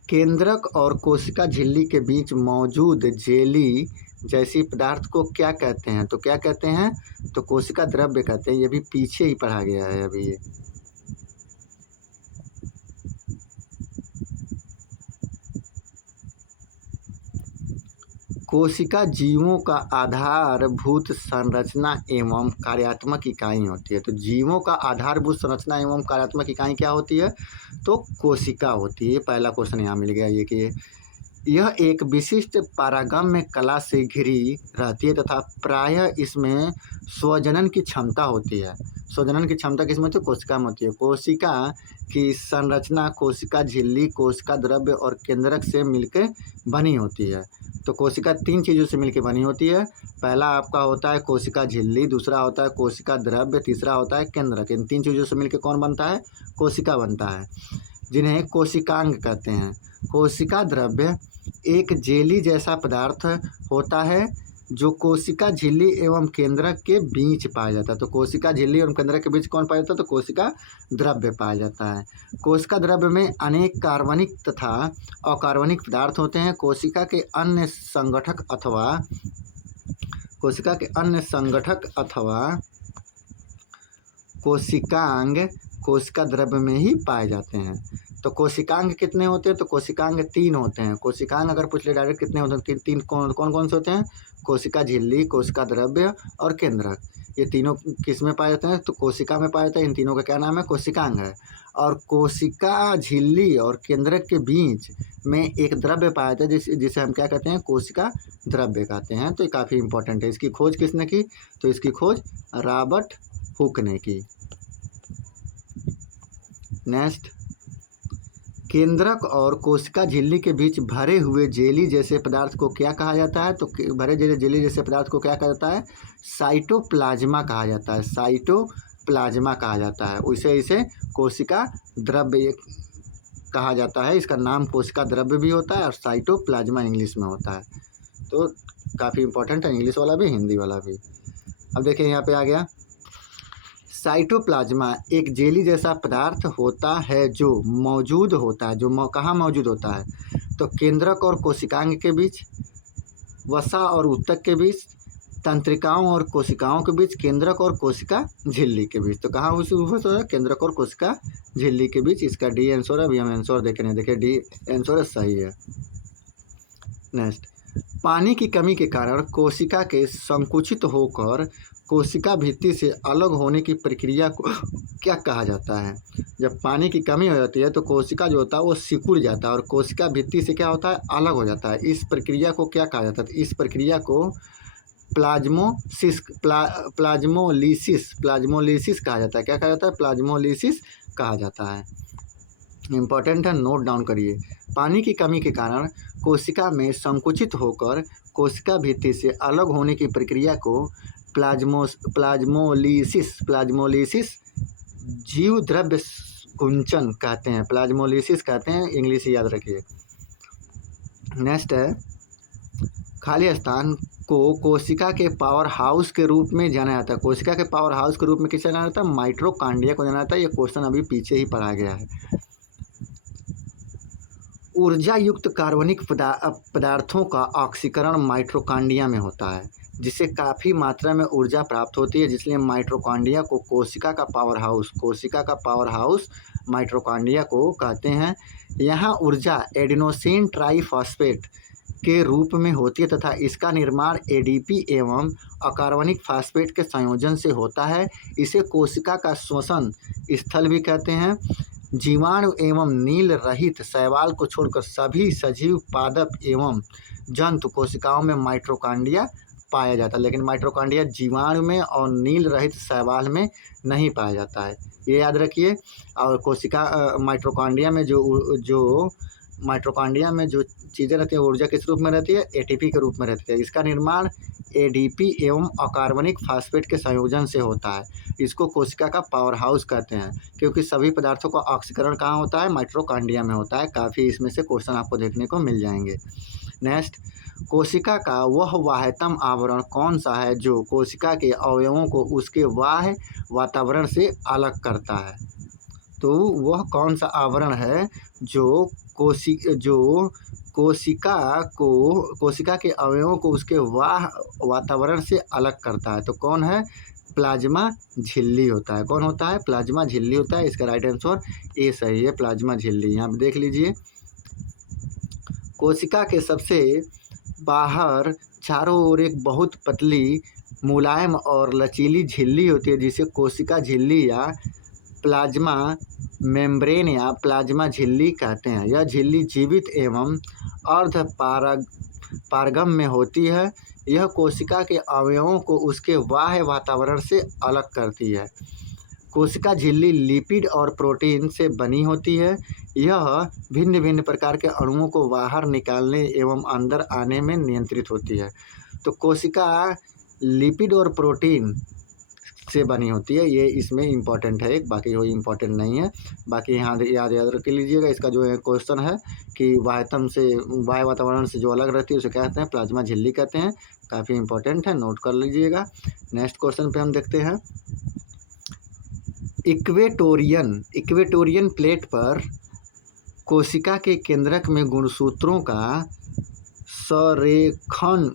केंद्रक और कोशिका झिल्ली के बीच मौजूद जेली जैसी पदार्थ को क्या कहते हैं? तो क्या कहते हैं? तो कोशिका द्रव्य कहते हैं। ये भी पीछे ही पढ़ा गया है अभी ये। कोशिका जीवों का आधारभूत संरचना एवं कार्यात्मक इकाई होती है। तो जीवों का आधारभूत संरचना एवं कार्यात्मक इकाई क्या होती है? तो कोशिका होती है। पहला क्वेश्चन यहाँ मिल गया ये कि यह एक विशिष्ट पारगम्य कला से घिरी रहती है तथा प्रायः इसमें स्वजनन की क्षमता होती है। स्वजनन की क्षमता किसमें होती है? कोशिका में होती है। कोशिका की संरचना कोशिका झिल्ली, कोशिका द्रव्य और केंद्रक से मिलकर बनी होती है। तो कोशिका 3 चीज़ों से मिलकर बनी होती है। पहला आपका होता है कोशिका झिल्ली, दूसरा होता है कोशिका द्रव्य, तीसरा होता है केंद्रक। इन 3 चीज़ों से मिलकर कौन बनता है? कोशिका बनता है, जिन्हें कोशिकांग कहते हैं। कोशिका द्रव्य एक जेली जैसा पदार्थ होता है जो कोशिका झिल्ली एवं केंद्रक के बीच पाया जाता है। तो कोशिका झिल्ली एवं केंद्रक के बीच कौन पाया जाता है? तो कोशिका द्रव्य पाया जाता है। कोशिका द्रव्य में अनेक कार्बनिक तथा अकार्बनिक पदार्थ होते हैं। कोशिका के अन्य संगठक अथवा कोशिकांग कोशिका द्रव्य में ही पाए जाते हैं। तो कोशिकांग कितने होते हैं? तो कोशिकांग 3 होते हैं। कोशिकांग अगर पूछ ले डायरेक्ट कितने होते हैं? तीन कौन कौन से होते हैं? कोशिका झिल्ली, कोशिका द्रव्य और केंद्रक। ये तीनों किस में पाए जाते हैं? तो कोशिका में पाए जाते हैं। इन तीनों का क्या नाम है? कोशिकांग है। और कोशिका झिल्ली और केंद्रक के बीच में एक द्रव्य पाया जाता है जिसे हम क्या कहते हैं? कोशिका द्रव्य कहते हैं। तो ये काफ़ी इंपॉर्टेंट है। इसकी खोज किसने की? तो इसकी खोज रॉबर्ट हुक ने की। नेक्स्ट, केंद्रक और कोशिका झिल्ली के बीच भरे हुए जेली जैसे पदार्थ को क्या कहा जाता है? तो भरे जेली जैसे पदार्थ को क्या कहा जाता है? साइटोप्लाज्मा कहा जाता है। साइटोप्लाज्मा कहा जाता है। इसे कोशिका द्रव्य कहा जाता है। इसका नाम कोशिका द्रव्य भी होता है और साइटोप्लाज्मा इंग्लिश में होता है। तो काफ़ी इंपॉर्टेंट है, इंग्लिश वाला भी हिंदी वाला भी। अब देखिए यहाँ पे आ गया, साइटोप्लाज्मा एक जेली जैसा पदार्थ होता है जो मौजूद होता है। कहाँ मौजूद होता है? तो केंद्रक और कोशिकांग के बीच, वसा और ऊतक के बीच, तंत्रिकाओं और कोशिकाओं के बीच, केंद्रक और कोशिका झिल्ली के बीच। तो कहाँ होता है? केंद्रक और कोशिका झिल्ली के बीच। इसका डी आंसर है। अभी हम आंसर देखे नहीं, देखिए डी आंसर सही है। नेक्स्ट, पानी की कमी के कारण कोशिका के संकुचित होकर कोशिका भित्ति से अलग होने की प्रक्रिया को क्या कहा जाता है? जब पानी की कमी हो जाती है तो कोशिका जो होता है वो सिकुड़ जाता है और कोशिका भित्ति से क्या होता है? अलग हो जाता है। इस प्रक्रिया को क्या कहा जाता है? तो इस प्रक्रिया को प्लाज्मोलिसिस कहा जाता है। क्या कहा जाता है? प्लाज्मोलिसिस कहा जाता है। इम्पॉर्टेंट है, नोट डाउन करिए। पानी की कमी के कारण कोशिका में संकुचित होकर कोशिका भित्ति से अलग होने की प्रक्रिया को प्लाज्मोलिसिस जीव द्रव्य कुंचन कहते हैं। प्लाज्मोलिसिस कहते हैं, इंग्लिश याद रखिए। नेक्स्ट है, खाली स्थान को कोशिका के पावर हाउस के रूप में जाना जाता है। कोशिका के पावर हाउस के रूप में किसे जाना जाता है? माइटोकॉन्ड्रिया को जाना जाता है। ये क्वेश्चन अभी पीछे ही पढ़ा गया है। ऊर्जा युक्त कार्बनिक पदार्थों का ऑक्सीकरण माइटोकॉन्ड्रिया में होता है, जिससे काफ़ी मात्रा में ऊर्जा प्राप्त होती है, जिसलिए माइटोकॉन्ड्रिया को कोशिका का पावर हाउस माइटोकॉन्ड्रिया को कहते हैं। यहाँ ऊर्जा एडिनोसिन ट्राइफॉस्फेट के रूप में होती है तथा इसका निर्माण एडीपी एवं अकार्बनिक फास्फेट के संयोजन से होता है। इसे कोशिका का श्वसन स्थल भी कहते हैं। जीवाणु एवं नील रहित शैवाल को छोड़कर सभी सजीव पादप एवं जंतु कोशिकाओं में माइटोकॉन्ड्रिया पाया जाता है, लेकिन माइटोकॉन्ड्रिया जीवाणु में और नील रहित शैवाल में नहीं पाया जाता है। ये याद रखिए। और माइटोकॉन्ड्रिया में जो चीज़ें रहती हैं, ऊर्जा किस रूप में रहती है? एटीपी के रूप में रहती है। इसका निर्माण एडीपी एवं अकार्बनिक फास्फेट के संयोजन से होता है। इसको कोशिका का पावर हाउस कहते हैं, क्योंकि सभी पदार्थों का ऑक्सीकरण कहाँ होता है? माइटोकॉन्ड्रिया में होता है। काफ़ी इसमें से क्वेश्चन आपको देखने को मिल जाएंगे। नेक्स्ट, कोशिका का वह बाह्यतम आवरण कौन सा है जो कोशिका के अवयवों को उसके बाह्य वातावरण से अलग करता है? तो वह कौन सा आवरण है जो कोशिका के अवयवों को उसके वातावरण से अलग करता है? तो कौन है? प्लाज्मा झिल्ली होता है। कौन होता है? प्लाज्मा झिल्ली होता है। इसका राइट आंसर ए सही है, प्लाज्मा झिल्ली। यहाँ पे देख लीजिए, कोशिका के सबसे बाहर चारों ओर एक बहुत पतली, मुलायम और लचीली झिल्ली होती है, जिसे कोशिका झिल्ली या प्लाज्मा मेम्ब्रेन या प्लाज्मा झिल्ली कहते हैं। यह झिल्ली जीवित एवं अर्ध पारगम्य होती है। यह कोशिका के अवयवों को उसके बाह्य वातावरण से अलग करती है। कोशिका झिल्ली लिपिड और प्रोटीन से बनी होती है। यह भिन्न भिन्न प्रकार के अणुओं को बाहर निकालने एवं अंदर आने में नियंत्रित होती है। तो कोशिका लिपिड और प्रोटीन से बनी होती है, ये इसमें इम्पॉर्टेंट है एक, बाकी कोई इम्पॉर्टेंट नहीं है। बाकी यहाँ याद रख लीजिएगा। इसका जो है क्वेश्चन है कि बाह्य वातावरण से जो अलग रहती है उसे क्या कहते हैं, प्लाज्मा झिल्ली कहते हैं। काफ़ी इम्पोर्टेंट है, नोट कर लीजिएगा। नेक्स्ट क्वेश्चन पे हम देखते हैं। इक्वेटोरियन प्लेट पर कोशिका के केंद्रक में गुणसूत्रों का संरेखण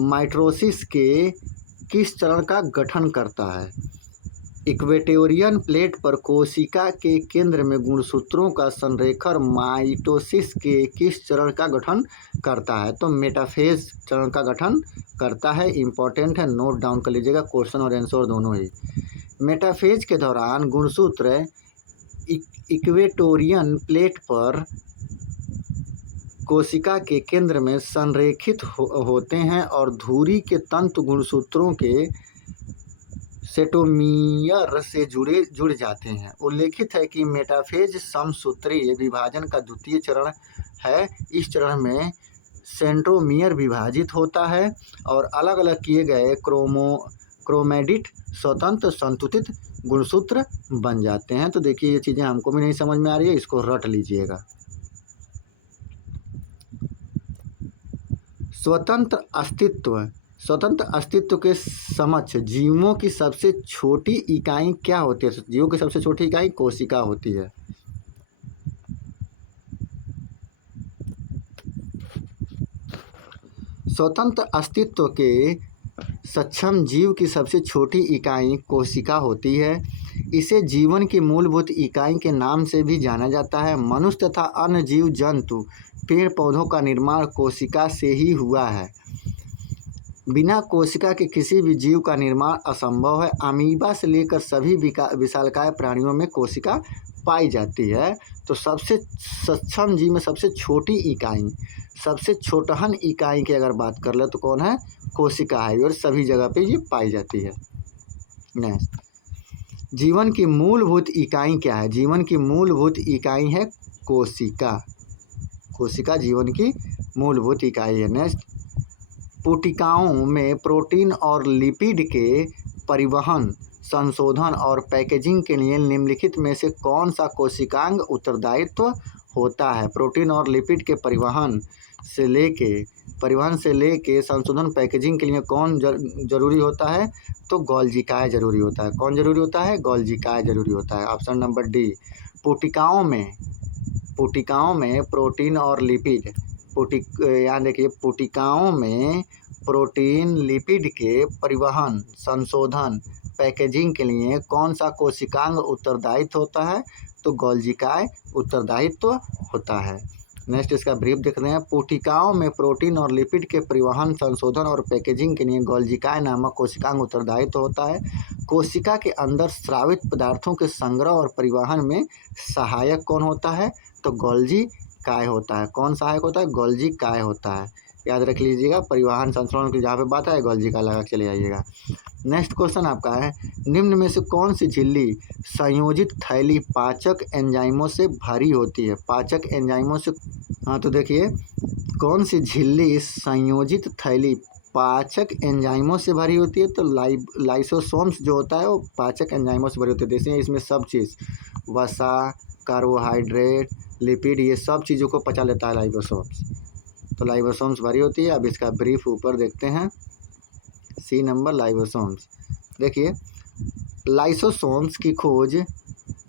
माइटोसिस के किस चरण का गठन करता है? इक्वेटोरियन प्लेट पर कोशिका के केंद्र में गुणसूत्रों का संरेखण माइटोसिस के किस चरण का गठन करता है? तो मेटाफेज चरण का गठन करता है। इम्पॉर्टेंट है, नोट डाउन कर लीजिएगा, क्वेश्चन और आंसर दोनों ही। मेटाफेज के दौरान गुणसूत्र इक्वेटोरियन प्लेट पर कोशिका के केंद्र में संरेखित होते हैं और धुरी के तंतु गुणसूत्रों के सेंट्रोमियर से जुड़ जाते हैं। उल्लेखित है कि मेटाफेज समसूत्रीय विभाजन का द्वितीय चरण है। इस चरण में सेंट्रोमियर विभाजित होता है और अलग अलग किए गए क्रोमैटिड स्वतंत्र संतुलित गुणसूत्र बन जाते हैं। तो देखिए, ये चीज़ें हमको भी नहीं समझ में आ रही है, इसको रट लीजिएगा। स्वतंत्र अस्तित्व के समक्ष जीवों की सबसे छोटी इकाई क्या होती है? जीवों की सबसे छोटी इकाई कोशिका होती है। स्वतंत्र अस्तित्व के सक्षम जीव की सबसे छोटी इकाई कोशिका होती है। इसे जीवन की मूलभूत इकाई के नाम से भी जाना जाता है। मनुष्य तथा अन्य जीव जंतु पेड़ पौधों का निर्माण कोशिका से ही हुआ है। बिना कोशिका के किसी भी जीव का निर्माण असंभव है। अमीबा से लेकर सभी विशालकाय प्राणियों में कोशिका पाई जाती है। तो सबसे सक्षम जीव में सबसे छोटी इकाई, सबसे छोटहन इकाई की अगर बात कर ले तो कौन है? कोशिका है, और सभी जगह पे ये पाई जाती है। नेक्स्ट, जीवन की मूलभूत इकाई क्या है? जीवन की मूलभूत इकाई है कोशिका। कोशिका जीवन की मूलभूत इकाई है। नेक्स्ट, पुटिकाओं में प्रोटीन और लिपिड के परिवहन, संशोधन और पैकेजिंग के लिए निम्नलिखित में से कौन सा कोशिकांग उत्तरदायित्व होता है? प्रोटीन और लिपिड के परिवहन से लेके संशोधन पैकेजिंग के लिए कौन जरूरी होता है? तो गोल्जी काय जरूरी होता है। कौन जरूरी होता है? गोल्जी काय जरूरी होता है। Option number D. पुटिकाओं में प्रोटीन और लिपिड, याद देखिए, पुटिकाओं में प्रोटीन लिपिड के परिवहन, संशोधन, पैकेजिंग के लिए कौन सा कोशिकांग उत्तरदायित्व होता है? तो गोल्जी काय उत्तरदायित्व होता है। नेक्स्ट, इसका ब्रीफ देखते हैं। पुटिकाओं में प्रोटीन और लिपिड के परिवहन, संशोधन और पैकेजिंग के लिए गोल्जी काय नामक कोशिकांग उत्तरदायित्व होता है। कोशिका के अंदर स्रावित पदार्थों के संग्रह और परिवहन में सहायक कौन होता है? तो गोल्जी काय होता है। कौन सहायक होता है? गोल्जी काय होता है। याद रख लीजिएगा, परिवहन संशोधन की जहाँ पे बात है गोल्जी काय लगा के चले आइएगा। नेक्स्ट क्वेश्चन आपका है, निम्न में से कौन सी झिल्ली संयोजित थैली पाचक एंजाइमों से भरी होती है? पाचक एंजाइमों से, तो देखिए, कौन सी झिल्ली संयोजित थैली पाचक एंजाइमों से भरी होती है? तो लाइसोसोम्स जो होता है वो पाचक एंजाइमों से भरी होती है। जैसे इसमें सब चीज़, वसा, कार्बोहाइड्रेट, लिपिड, ये सब चीज़ों को पचा लेता है लाइसोसोम्स। तो लाइसोसोम्स भरी होती है। अब इसका ब्रीफ ऊपर देखते हैं। C number, lysosomes. देखिए, लाइसोसोम्स की खोज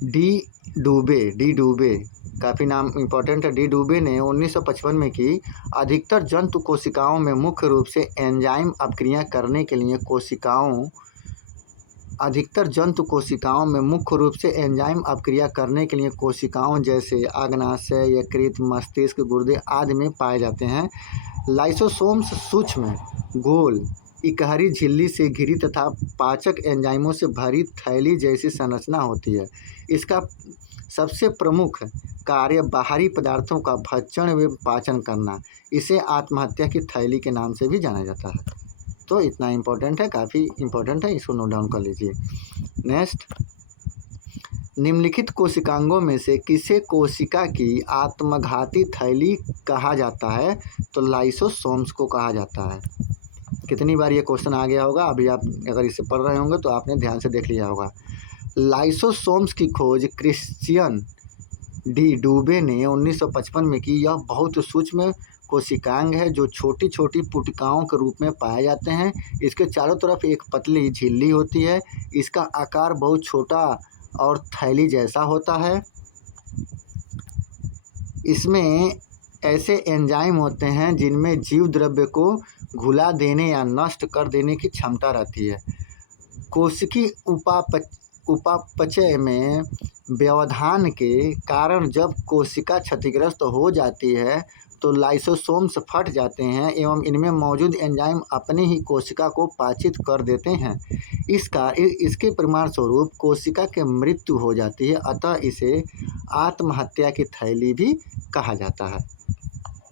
डी डूबे, काफ़ी नाम इम्पोर्टेंट है। डी डूबे ने 1955 में की। अधिकतर जंतु कोशिकाओं में मुख्य रूप से एंजाइम अपक्रिया करने के लिए कोशिकाओं जैसे अग्नाशय, यकृत, मस्तिष्क, गुर्दे आदि में पाए जाते हैं। लाइसोसोम्स सूक्ष्म, गोल, इकहरी झिल्ली से घिरी तथा पाचक एंजाइमों से भरी थैली जैसी संरचना होती है। इसका सबसे प्रमुख कार्य बाहरी पदार्थों का भक्षण एवं पाचन करना। इसे आत्महत्या की थैली के नाम से भी जाना जाता है। तो इतना इम्पोर्टेंट है, काफ़ी इम्पोर्टेंट है, इसको नोट डाउन कर लीजिए। नेक्स्ट, निम्नलिखित कोशिकांगों में से किसे कोशिका की आत्मघाती थैली कहा जाता है? तो लाइसोसोम्स को कहा जाता है। कितनी बार ये क्वेश्चन आ गया होगा, अभी आप अगर इसे पढ़ रहे होंगे तो आपने ध्यान से देख लिया होगा। लाइसोसोम्स की खोज क्रिश्चियन डी डूबे ने 1955 में की। यह बहुत सूक्ष्म कोशिकांग है जो छोटी छोटी पुटिकाओं के रूप में पाए जाते हैं। इसके चारों तरफ एक पतली झिल्ली होती है। इसका आकार बहुत छोटा और थैली जैसा होता है। इसमें ऐसे एंजाइम होते हैं जिनमें जीव द्रव्य को घुला देने या नष्ट कर देने की क्षमता रहती है। कोशिकी उपापचय में व्यवधान के कारण जब कोशिका क्षतिग्रस्त हो जाती है तो लाइसोसोम्स फट जाते हैं एवं इनमें मौजूद एंजाइम अपनी ही कोशिका को पाचित कर देते हैं। इसके परिणाम स्वरूप कोशिका की मृत्यु हो जाती है। अतः इसे आत्महत्या की थैली भी कहा जाता है।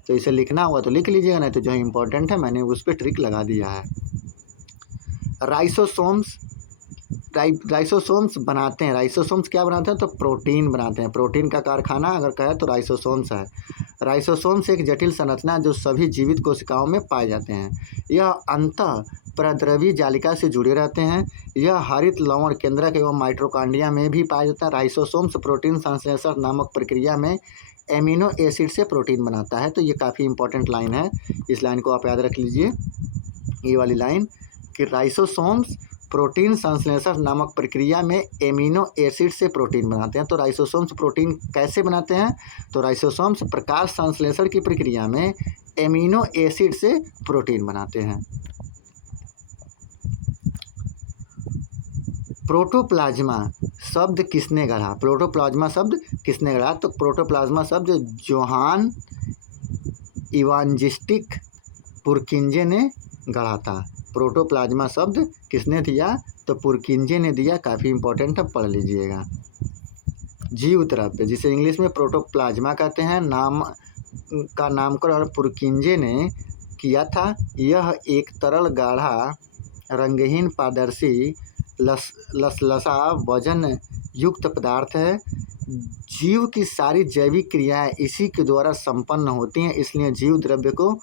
तो इसे लिखना होगा तो लिख लीजिएगा, नहीं तो जो इम्पोर्टेंट है मैंने उस पर ट्रिक लगा दिया है। राइसोसोम्स बनाते हैं। राइसोसोम्स क्या बनाते हैं? तो प्रोटीन बनाते हैं। प्रोटीन का कारखाना अगर कहे तो राइसोसोम्स है। राइसोसोम्स एक जटिल संरचना जो सभी जीवित कोशिकाओं में पाए जाते हैं। यह अंतः प्रद्रवी जालिका से जुड़े रहते हैं। यह हरित लवण केंद्रक एवं माइटोकॉन्ड्रिया में भी पाया जाता है। राइसोसोम्स प्रोटीन संश्लेषण नामक प्रक्रिया में एमिनो एसिड से प्रोटीन बनाता है। तो ये काफ़ी इंपॉर्टेंट लाइन है, इस लाइन को आप याद रख लीजिए, ये वाली लाइन कि राइसोसोम्स प्रोटीन संश्लेषण नामक प्रक्रिया में एमिनो एसिड से प्रोटीन बनाते हैं। तो राइसोसोम्स प्रोटीन कैसे बनाते हैं? तो राइसोसोम्स प्रकाश संश्लेषण की प्रक्रिया में एमिनो एसिड से प्रोटीन बनाते हैं। प्रोटोप्लाज्मा शब्द किसने गढ़ा? प्रोटोप्लाज्मा शब्द किसने गढ़ा? तो प्रोटोप्लाज्मा शब्द जोहान इवांजेलिस्टिक पुरकिंजे ने गढ़ा था। प्रोटोप्लाज्मा शब्द किसने दिया? तो पुरकिंजे ने दिया। काफ़ी इंपॉर्टेंट है, पढ़ लीजिएगा। जीव द्रव्य जिसे इंग्लिश में प्रोटोप्लाज्मा कहते हैं, नाम का नामकरण पुरकिंजे ने किया था। यह एक तरल गाढ़ा रंगहीन पारदर्शी लसलसा वजन युक्त पदार्थ है। जीव की सारी जैविक क्रियाएं इसी के द्वारा संपन्न होती हैं, इसलिए जीव द्रव्य को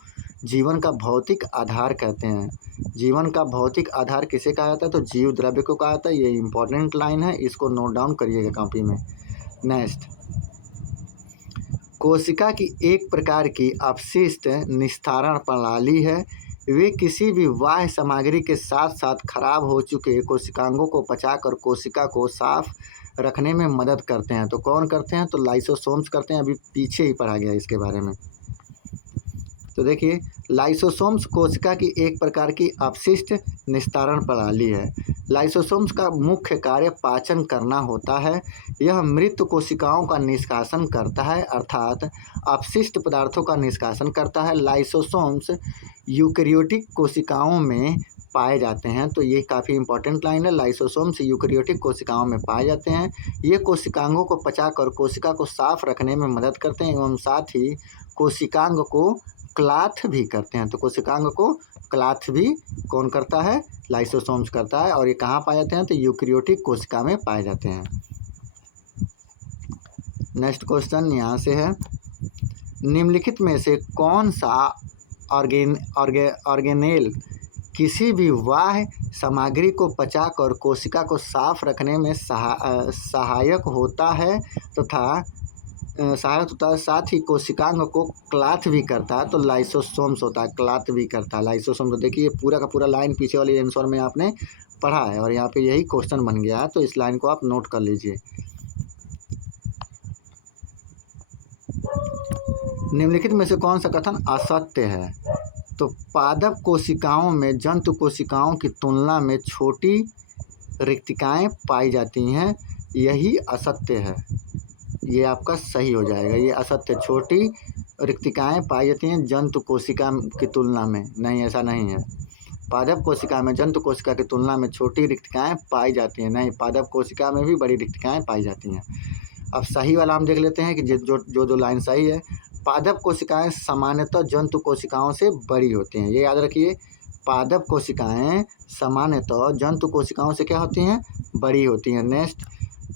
जीवन का भौतिक आधार कहते हैं। जीवन का भौतिक आधार किसे कहा जाता है? तो जीव द्रव्य को कहा जाता है। ये इंपॉर्टेंट लाइन है, इसको नोट डाउन करिएगा कॉपी में। नेक्स्ट, कोशिका की एक प्रकार की अपशिष्ट निस्तारण प्रणाली है। वे किसी भी बाह्य सामग्री के साथ साथ खराब हो चुके कोशिकांगों को पचाकर कोशिका को साफ रखने में मदद करते हैं। तो कौन करते हैं? तो लाइसोसोम्स करते हैं। अभी पीछे ही पढ़ा गया इसके बारे में। तो देखिए, लाइसोसोम्स कोशिका की एक प्रकार की अपशिष्ट निस्तारण प्रणाली है। लाइसोसोम्स का मुख्य कार्य पाचन करना होता है। यह मृत कोशिकाओं का निष्कासन करता है, अर्थात अपशिष्ट पदार्थों का निष्कासन करता है। लाइसोसोम्स यूकेरियोटिक कोशिकाओं में पाए जाते हैं। तो ये काफ़ी इंपॉर्टेंट लाइन है। लाइसोसोम्स यूकेरियोटिक कोशिकाओं में पाए जाते हैं। ये कोशिकांगों को पचाकर कोशिका को साफ रखने में मदद करते हैं एवं साथ ही कोशिकांग को क्लाथ भी करते हैं। तो कोशिकांग को क्लाथ भी कौन करता है? लाइसोसोम्स करता है। और ये कहाँ पाए जाते हैं? तो यूकेरियोटिक कोशिका में पाए जाते हैं। नेक्स्ट क्वेश्चन यहाँ से है, निम्नलिखित में से कौन सा ऑर्गेनेल किसी भी बाह्य सामग्री को पचाकर कोशिका को साफ रखने में सहायक होता है तथा साथ ही कोशिकांग को क्लाथ भी करता है? तो लाइसोसोम्स होता है, क्लाथ भी करता है लाइसोसोम। तो देखिए, पूरा का पूरा लाइन पीछे वाली आंसर में आपने पढ़ा है और यहाँ पे यही क्वेश्चन बन गया है। तो इस लाइन को आप नोट कर लीजिए। निम्नलिखित में से कौन सा कथन असत्य है? तो पादप कोशिकाओं में जंतु कोशिकाओं की तुलना में छोटी रिक्तिकाएं पाई जाती हैं, यही असत्य है। ये आपका सही हो जाएगा। ये असत्य, छोटी रिक्तिकाएँ पाई जाती हैं जंतु कोशिका की तुलना में? नहीं, ऐसा नहीं है। पादप कोशिका में जंतु कोशिका की तुलना में छोटी रिक्तिकाएँ पाई जाती हैं। नहीं, पादप कोशिका में भी बड़ी रिक्तिकाएँ पाई जाती हैं। अब सही वाला हम देख लेते हैं कि जो लाइन सही है। पादप कोशिकाएँ सामान्यतः जंतु कोशिकाओं से बड़ी होती हैं। ये याद रखिए, पादप कोशिकाएँ सामान्यतः जंतु कोशिकाओं से क्या होती हैं? बड़ी होती हैं। नेक्स्ट,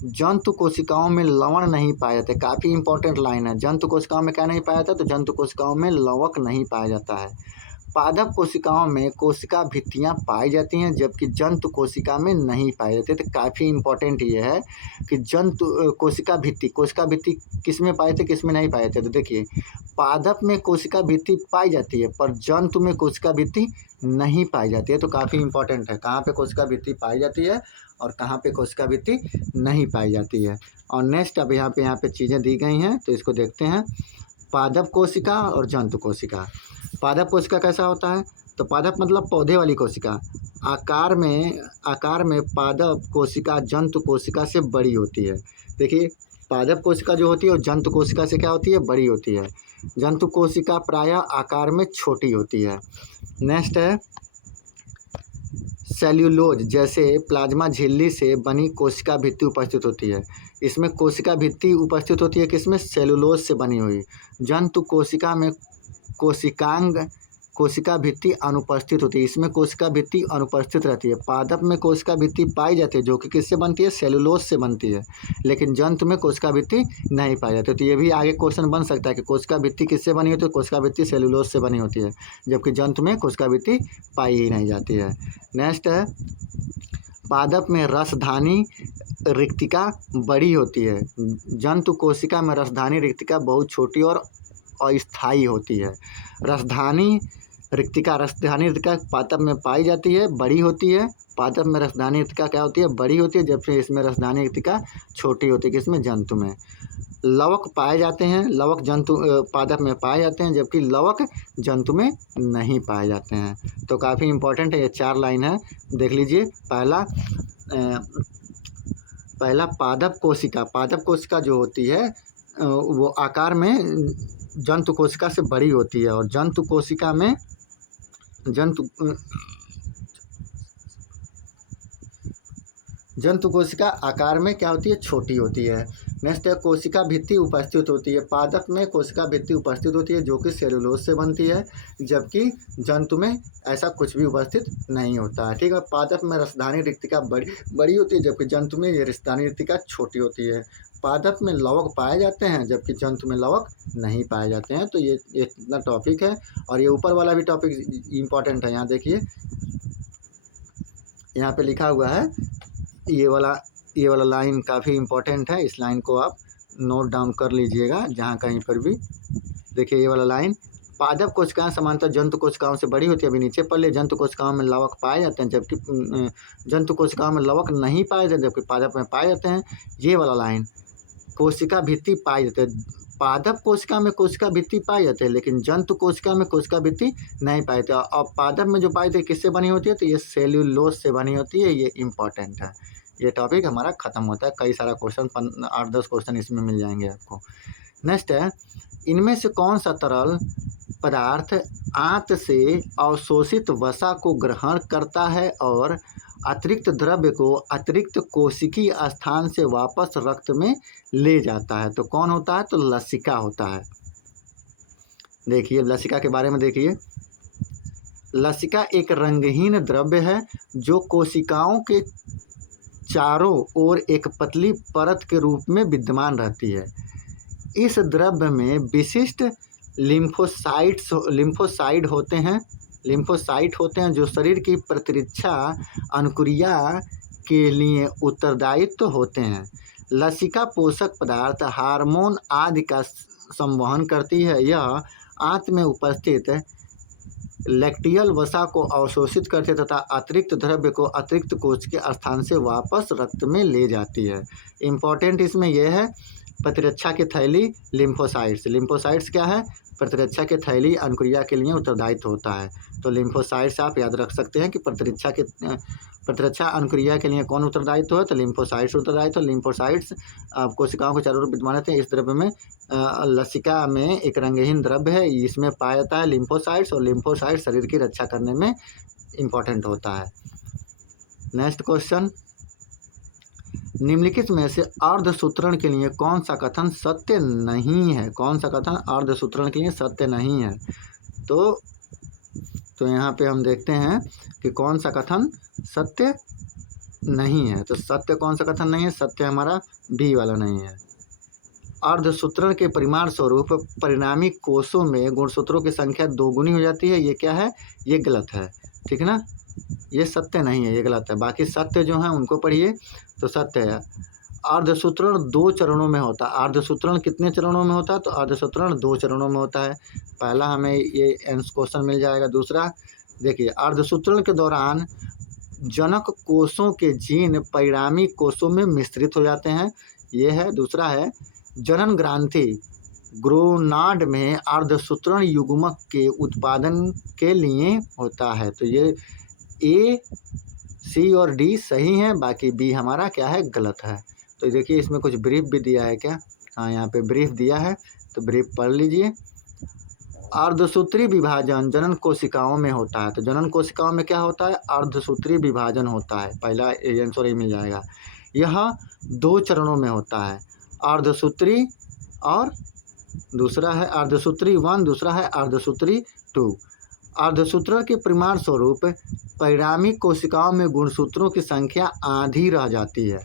जंतु कोशिकाओं में लवण नहीं पाए जाते। काफ़ी इंपॉर्टेंट लाइन है। जंतु कोशिकाओं में क्या नहीं पाया जाता? तो जंतु कोशिकाओं में लवक नहीं पाया जाता है। पादप कोशिकाओं में कोशिका भित्तियाँ पाई जाती हैं जबकि जंतु कोशिका में नहीं पाई जाती। तो काफ़ी इंपॉर्टेंट ये है कि कोशिका भित्ति किस में पाए थे, किस में नहीं पाए थे? तो देखिए, पादप में कोशिका भित्ति पाई जाती है पर जंतु में कोशिका भित्ति नहीं पाई जाती है। तो काफ़ी इंपॉर्टेंट है, कहाँ पे कोशिका भित्ति पाई जाती है और कहाँ पे कोशिका भित्ति नहीं पाई जाती है। और नेक्स्ट, अब यहाँ पे चीज़ें दी गई हैं तो इसको देखते हैं। पादप कोशिका और जंतु कोशिका। पादप कोशिका कैसा होता है? तो पादप मतलब पौधे वाली कोशिका। आकार में पादप कोशिका जंतु कोशिका से बड़ी होती है। देखिए, पादप कोशिका जो होती है वो जंतु कोशिका से क्या होती है? बड़ी होती है। जंतु कोशिका प्रायः आकार में छोटी होती है। नेक्स्ट है सेल्यूलोज जैसे प्लाज्मा झिल्ली से बनी कोशिका भित्ति उपस्थित होती है। इसमें कोशिका भित्ति उपस्थित होती है किसमें? सेल्यूलोज से बनी हुई। जंतु कोशिका में कोशिका भित्ति अनुपस्थित होती है। इसमें कोशिका भित्ति अनुपस्थित रहती है। पादप में कोशिका भित्ति पाई जाती है जो कि किससे बनती है? सेल्यूलोज से बनती है। लेकिन जंतु में कोशिका भित्ति नहीं पाई जाती। तो ये भी आगे क्वेश्चन बन सकता है कि कोशिका भित्ति किससे बनी होती है? कोशिका भित्ति सेल्यूलोज से बनी होती है जबकि जंतु में कोशिका भित्ति पाई ही नहीं जाती है। नेक्स्ट है, पादप में रसधानी रिक्तिका बड़ी होती है। जंतु कोशिका में रसधानी रिक्तिका बहुत छोटी और अस्थायी होती है। रसधानी रिक्तिका पादप में पाई जाती है, बड़ी होती है। पादप में रसधानी रिक्तिका क्या होती है? बड़ी होती है, जबकि इसमें रसधानी रिक्तिका छोटी होती है। किसमें? जंतु में। लवक पाए जाते हैं, लवक जंतु पादप में पाए जाते हैं जबकि लवक जंतु में नहीं पाए जाते हैं। तो काफ़ी इंपॉर्टेंट है, ये 4 लाइन है, देख लीजिए। पहला पादप कोशिका जो होती है वो आकार में जंतु कोशिका से बड़ी होती है और जंतु कोशिका आकार में क्या होती है? छोटी होती है। नेक्स्ट है, कोशिका भित्ति उपस्थित होती है। पादप में कोशिका भित्ति उपस्थित होती है जो कि सेल्यूलोज से बनती है जबकि जंतु में ऐसा कुछ भी उपस्थित नहीं होता है। ठीक है। पादप में रसधानी रिक्तिका बड़ी होती है जबकि जंतु में ये रसधानी रिक्तिका छोटी होती है। पादप में लवक पाए जाते हैं जबकि जंतु में लवक नहीं पाए जाते हैं। तो ये इतना टॉपिक है। और ये ऊपर वाला भी टॉपिक इम्पॉर्टेंट है। यहाँ देखिए, यहाँ पे लिखा हुआ है, ये वाला लाइन काफ़ी इम्पोर्टेंट है। इस लाइन को आप नोट डाउन कर लीजिएगा जहाँ कहीं पर भी। देखिए, ये वाला लाइन, पादप कोशिकाएं सामान्यतः जंतु कोशिकाओं से बड़ी होती है। अभी नीचे पढ़ लिए, जंतु कोशिकाओं में लवक पाए जाते हैं जबकि जंतु कोशिकाओं में लवक नहीं पाए जाते जबकि पादप में पाए जाते हैं। ये वाला लाइन, कोशिका भित्ति पाई जाती है। पादप कोशिका में कोशिका भित्ति पाई जाती है लेकिन जंतु कोशिका में कोशिका भित्ति नहीं पाई जाती। और पादप में जो पाई जाती है किससे बनी होती है? तो ये सेल्यूलोज से बनी होती है। ये इम्पॉर्टेंट है। ये टॉपिक हमारा ख़त्म होता है। कई सारा क्वेश्चन 8-10 क्वेश्चन इसमें मिल जाएंगे आपको। नेक्स्ट है, इनमें से कौन सा तरल पदार्थ आंत से अवशोषित वसा को ग्रहण करता है और अतिरिक्त द्रव्य को अतिरिक्त कोशिकीय स्थान से वापस रक्त में ले जाता है? तो कौन होता है? तो लसिका होता है। देखिए, लसिका के बारे में देखिए। लसिका एक रंगहीन द्रव्य है जो कोशिकाओं के चारों ओर एक पतली परत के रूप में विद्यमान रहती है। इस द्रव्य में विशिष्ट लिम्फोसाइट होते हैं जो शरीर की प्रतिरक्षा अनुक्रिया के लिए उत्तरदायित्व होते हैं। लसिका पोषक पदार्थ, हार्मोन आदि का संवहन करती है। यह आंत में उपस्थित लैक्टियल वसा को अवशोषित करते तथा अतिरिक्त द्रव्य को अतिरिक्त कोश के स्थान से वापस रक्त में ले जाती है। इम्पॉर्टेंट इसमें यह है, प्रतिरक्षा की थैली लिम्फोसाइट्स क्या है? प्रतिरक्षा की थैली अनुक्रिया के लिए उत्तरदायित्व होता है। तो लिम्फोसाइट्स आप याद रख सकते हैं कि प्रतिरक्षा अनुक्रिया के लिए कौन उत्तरदायित्व है, तो लिम्फोसाइट्स उत्तरदायित्व। लिम्फोसाइट्स कोशिकाओं के चारों ओर विद्यमान रहते हैं। इस द्रव्य में लसिका में एक रंगहीन द्रव्य है, इसमें पाया जाता है लिम्फोसाइट्स, और लिम्फोसाइट्स शरीर की रक्षा करने में इम्पॉर्टेंट होता है। नेक्स्ट क्वेश्चन, निम्नलिखित में से अर्धसूत्रण के लिए कौन सा कथन सत्य नहीं है? कौन सा कथन अर्धसूत्रण के लिए सत्य नहीं है? तो यहाँ पे हम देखते हैं कि कौन सा कथन सत्य नहीं है। तो सत्य कौन सा कथन नहीं है? सत्य हमारा बी वाला नहीं है। अर्धसूत्रण के परिमाण स्वरूप परिणामी कोषों में गुणसूत्रों की संख्या 2 गुनी हो जाती है। ये क्या है? ये गलत है, ठीक है ना। ये सत्य नहीं है, ये गलत है। बाकी सत्य जो है उनको पढ़िए। तो सत्य है अर्धसूत्रण 2 चरणों में होता है। अर्धसूत्रण कितने चरणों में होता है? तो अर्धसूत्रण 2 चरणों में होता है। पहला हमें ये क्वेश्चन मिल जाएगा। दूसरा देखिए, अर्धसूत्रण के दौरान जनक कोषों के जीन परिणामी कोषों में मिश्रित हो जाते हैं, ये है। दूसरा है जनन ग्रांथि ग्रोनाड में अर्धसूत्रण युग्मक के उत्पादन के लिए होता है। तो ये ए, सी और डी सही हैं, बाकी बी हमारा क्या है? गलत है। तो देखिए इसमें कुछ ब्रीफ भी दिया है क्या? हाँ, यहाँ पे ब्रीफ दिया है, तो ब्रीफ पढ़ लीजिए। अर्धसूत्री विभाजन जनन कोशिकाओं में होता है। तो जनन कोशिकाओं में क्या होता है? अर्धसूत्री विभाजन होता है। पहला आंसर ये मिल जाएगा। यह 2 चरणों में होता है, अर्धसूत्री और दूसरा है अर्धसूत्री 1, दूसरा है अर्धसूत्री 2। अर्धसूत्रण के परिमाण स्वरूप परिणामी कोशिकाओं में गुणसूत्रों की संख्या आधी रह जाती है।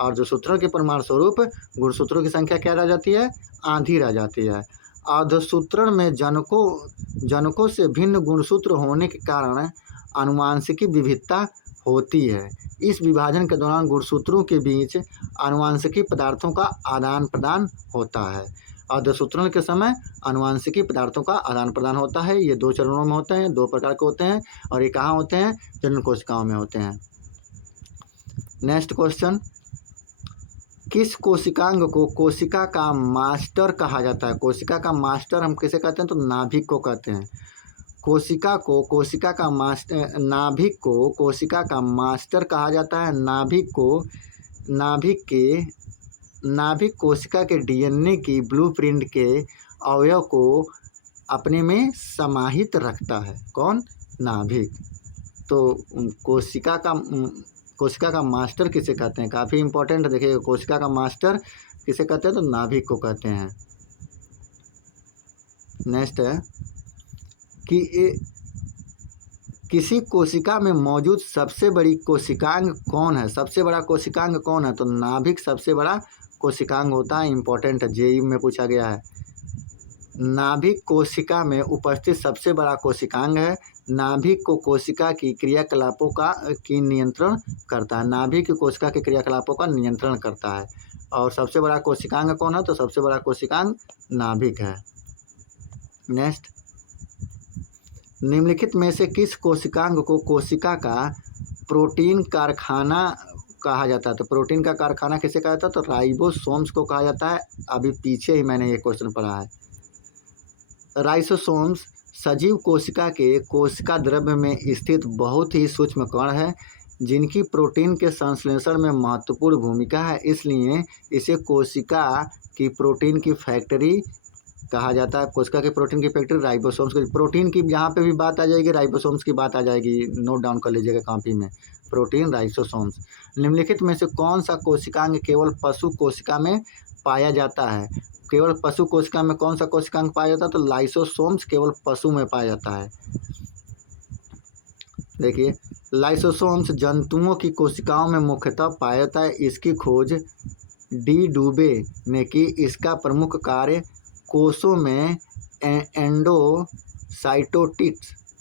अर्धसूत्रण के परिमाण स्वरूप गुणसूत्रों की संख्या क्या रह जाती है? आधी रह जाती है। अर्धसूत्रण में जनकों से भिन्न गुणसूत्र होने के कारण आनुवांशिकी विविधता होती है। इस विभाजन के दौरान गुणसूत्रों के बीच आनुवांशिकी पदार्थों का आदान प्रदान होता है। अर्धसूत्रण के समय आनुवांशिकी पदार्थों का आदान प्रदान होता है। ये 2 चरणों में होते हैं, 2 प्रकार के होते हैं, और ये कहाँ होते हैं? जनन कोशिकाओं में होते हैं। नेक्स्ट क्वेश्चन, किस कोशिकांग को कोशिका का मास्टर कहा जाता है? कोशिका का मास्टर हम किसे कहते हैं? तो नाभिक को कहते हैं। नाभिक को कोशिका का मास्टर कहा जाता है। नाभिक कोशिका के डीएनए की ब्लूप्रिंट के अवयव को अपने में समाहित रखता है। कौन? नाभिक। तो कोशिका का मास्टर किसे कहते हैं? काफ़ी इंपॉर्टेंट देखिए, कोशिका का मास्टर किसे कहते हैं? तो नाभिक को कहते हैं। नेक्स्ट है कि किसी कोशिका में मौजूद सबसे बड़ी कोशिकांग कौन है? सबसे बड़ा कोशिकांग कौन है? तो नाभिक सबसे बड़ा कोशिकांग होता है। इंपॉर्टेंट है, जेईई में पूछा गया है। नाभिक कोशिका में उपस्थित सबसे बड़ा कोशिकांग है। नाभिक को कोशिका की क्रियाकलापों की नियंत्रण करता है। नाभिक कोशिका के क्रियाकलापों का नियंत्रण करता है। और सबसे बड़ा कोशिकांग कौन है? तो सबसे बड़ा कोशिकांग नाभिक है। नेक्स्ट, निम्नलिखित में से किस कोशिकांग को कोशिका का प्रोटीन कारखाना कहा जाता है? तो प्रोटीन का कारखाना किसे कहा जाता है? तो राइबोसोम्स को कहा जाता है। अभी पीछे ही मैंने ये क्वेश्चन पढ़ा है। राइबोसोम्स सजीव कोशिका के कोशिका द्रव्य में स्थित बहुत ही सूक्ष्म कण है, जिनकी प्रोटीन के संश्लेषण में महत्वपूर्ण भूमिका है। इसलिए इसे कोशिका की प्रोटीन की फैक्ट्री कहा जाता है। कोशिका के प्रोटीन की फैक्ट्री राइबोसोम्स की। प्रोटीन की यहाँ पे भी बात आ जाएगी, राइबोसोम्स की बात आ जाएगी। नोट डाउन कर लीजिएगा कॉपी में, प्रोटीन राइबोसोम्स। निम्नलिखित में से कौन सा कोशिकांग केवल पशु कोशिका में पाया जाता है? केवल पशु कोशिका में कौन सा कोशिकांग पाया जाता है? तो लाइसोसोम्स केवल पशु में पाया जाता है। देखिए, लाइसोसोम्स जंतुओं की कोशिकाओं में मुख्यतः पाया जाता है। इसकी खोज डी डुबे ने की। इसका प्रमुख कार्य कोषों में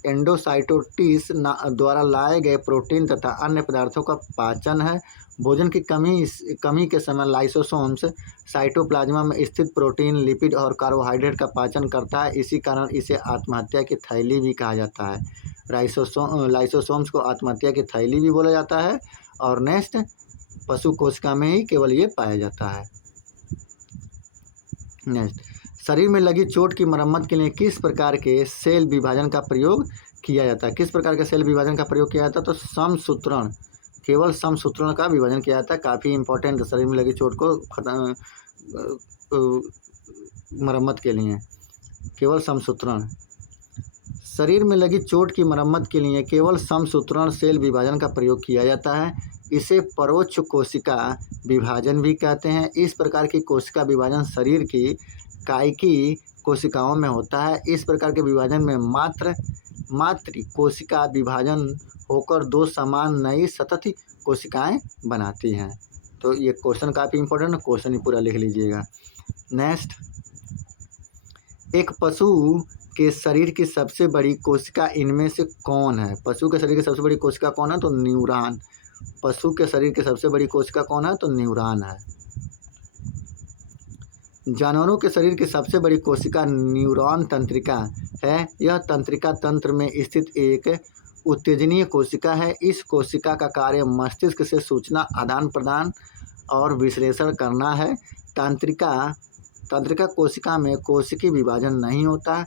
एंडोसाइटोसिस द्वारा लाए गए प्रोटीन तथा अन्य पदार्थों का पाचन है। भोजन की कमी के समय लाइसोसोम्स साइटोप्लाज्मा में स्थित प्रोटीन, लिपिड और कार्बोहाइड्रेट का पाचन करता है। इसी कारण इसे आत्महत्या की थैली भी कहा जाता है। लाइसोसोम्स को आत्महत्या की थैली भी बोला जाता है। और नेक्स्ट, पशु कोशिका में ही केवल ये पाया जाता है। नेक्स्ट, शरीर में लगी चोट की मरम्मत के लिए किस प्रकार के सेल विभाजन का प्रयोग किया जाता है? किस प्रकार के सेल विभाजन का प्रयोग किया जाता है? तो समसूत्रण, केवल समसूत्रण का विभाजन किया जाता है। काफ़ी इंपॉर्टेंट है शरीर में लगी चोट को मरम्मत के लिए, केवल समसूत्रण। शरीर में लगी चोट की मरम्मत के लिए केवल समसूत्रण सेल विभाजन का प्रयोग किया जाता है। इसे परोक्ष कोशिका विभाजन भी कहते हैं। इस प्रकार की कोशिका विभाजन शरीर की कायिकी कोशिकाओं में होता है। इस प्रकार के विभाजन में मात्र कोशिका विभाजन होकर दो समान नई सतत कोशिकाएं बनाती हैं। तो ये क्वेश्चन काफ़ी इंपॉर्टेंट है, क्वेश्चन ही पूरा लिख लीजिएगा। नेक्स्ट, एक पशु के शरीर की सबसे बड़ी कोशिका इनमें से कौन है? पशु के शरीर की सबसे बड़ी कोशिका कौन है? तो न्यूरॉन। पशु के शरीर की सबसे बड़ी कोशिका कौन है? तो न्यूरॉन है। जानवरों के शरीर की सबसे बड़ी कोशिका न्यूरॉन तंत्रिका है। यह तंत्रिका तंत्र में स्थित एक उत्तेजनीय कोशिका है। इस कोशिका का कार्य मस्तिष्क से सूचना आदान प्रदान और विश्लेषण करना है। तंत्रिका कोशिका में कोशिकीय विभाजन नहीं होता,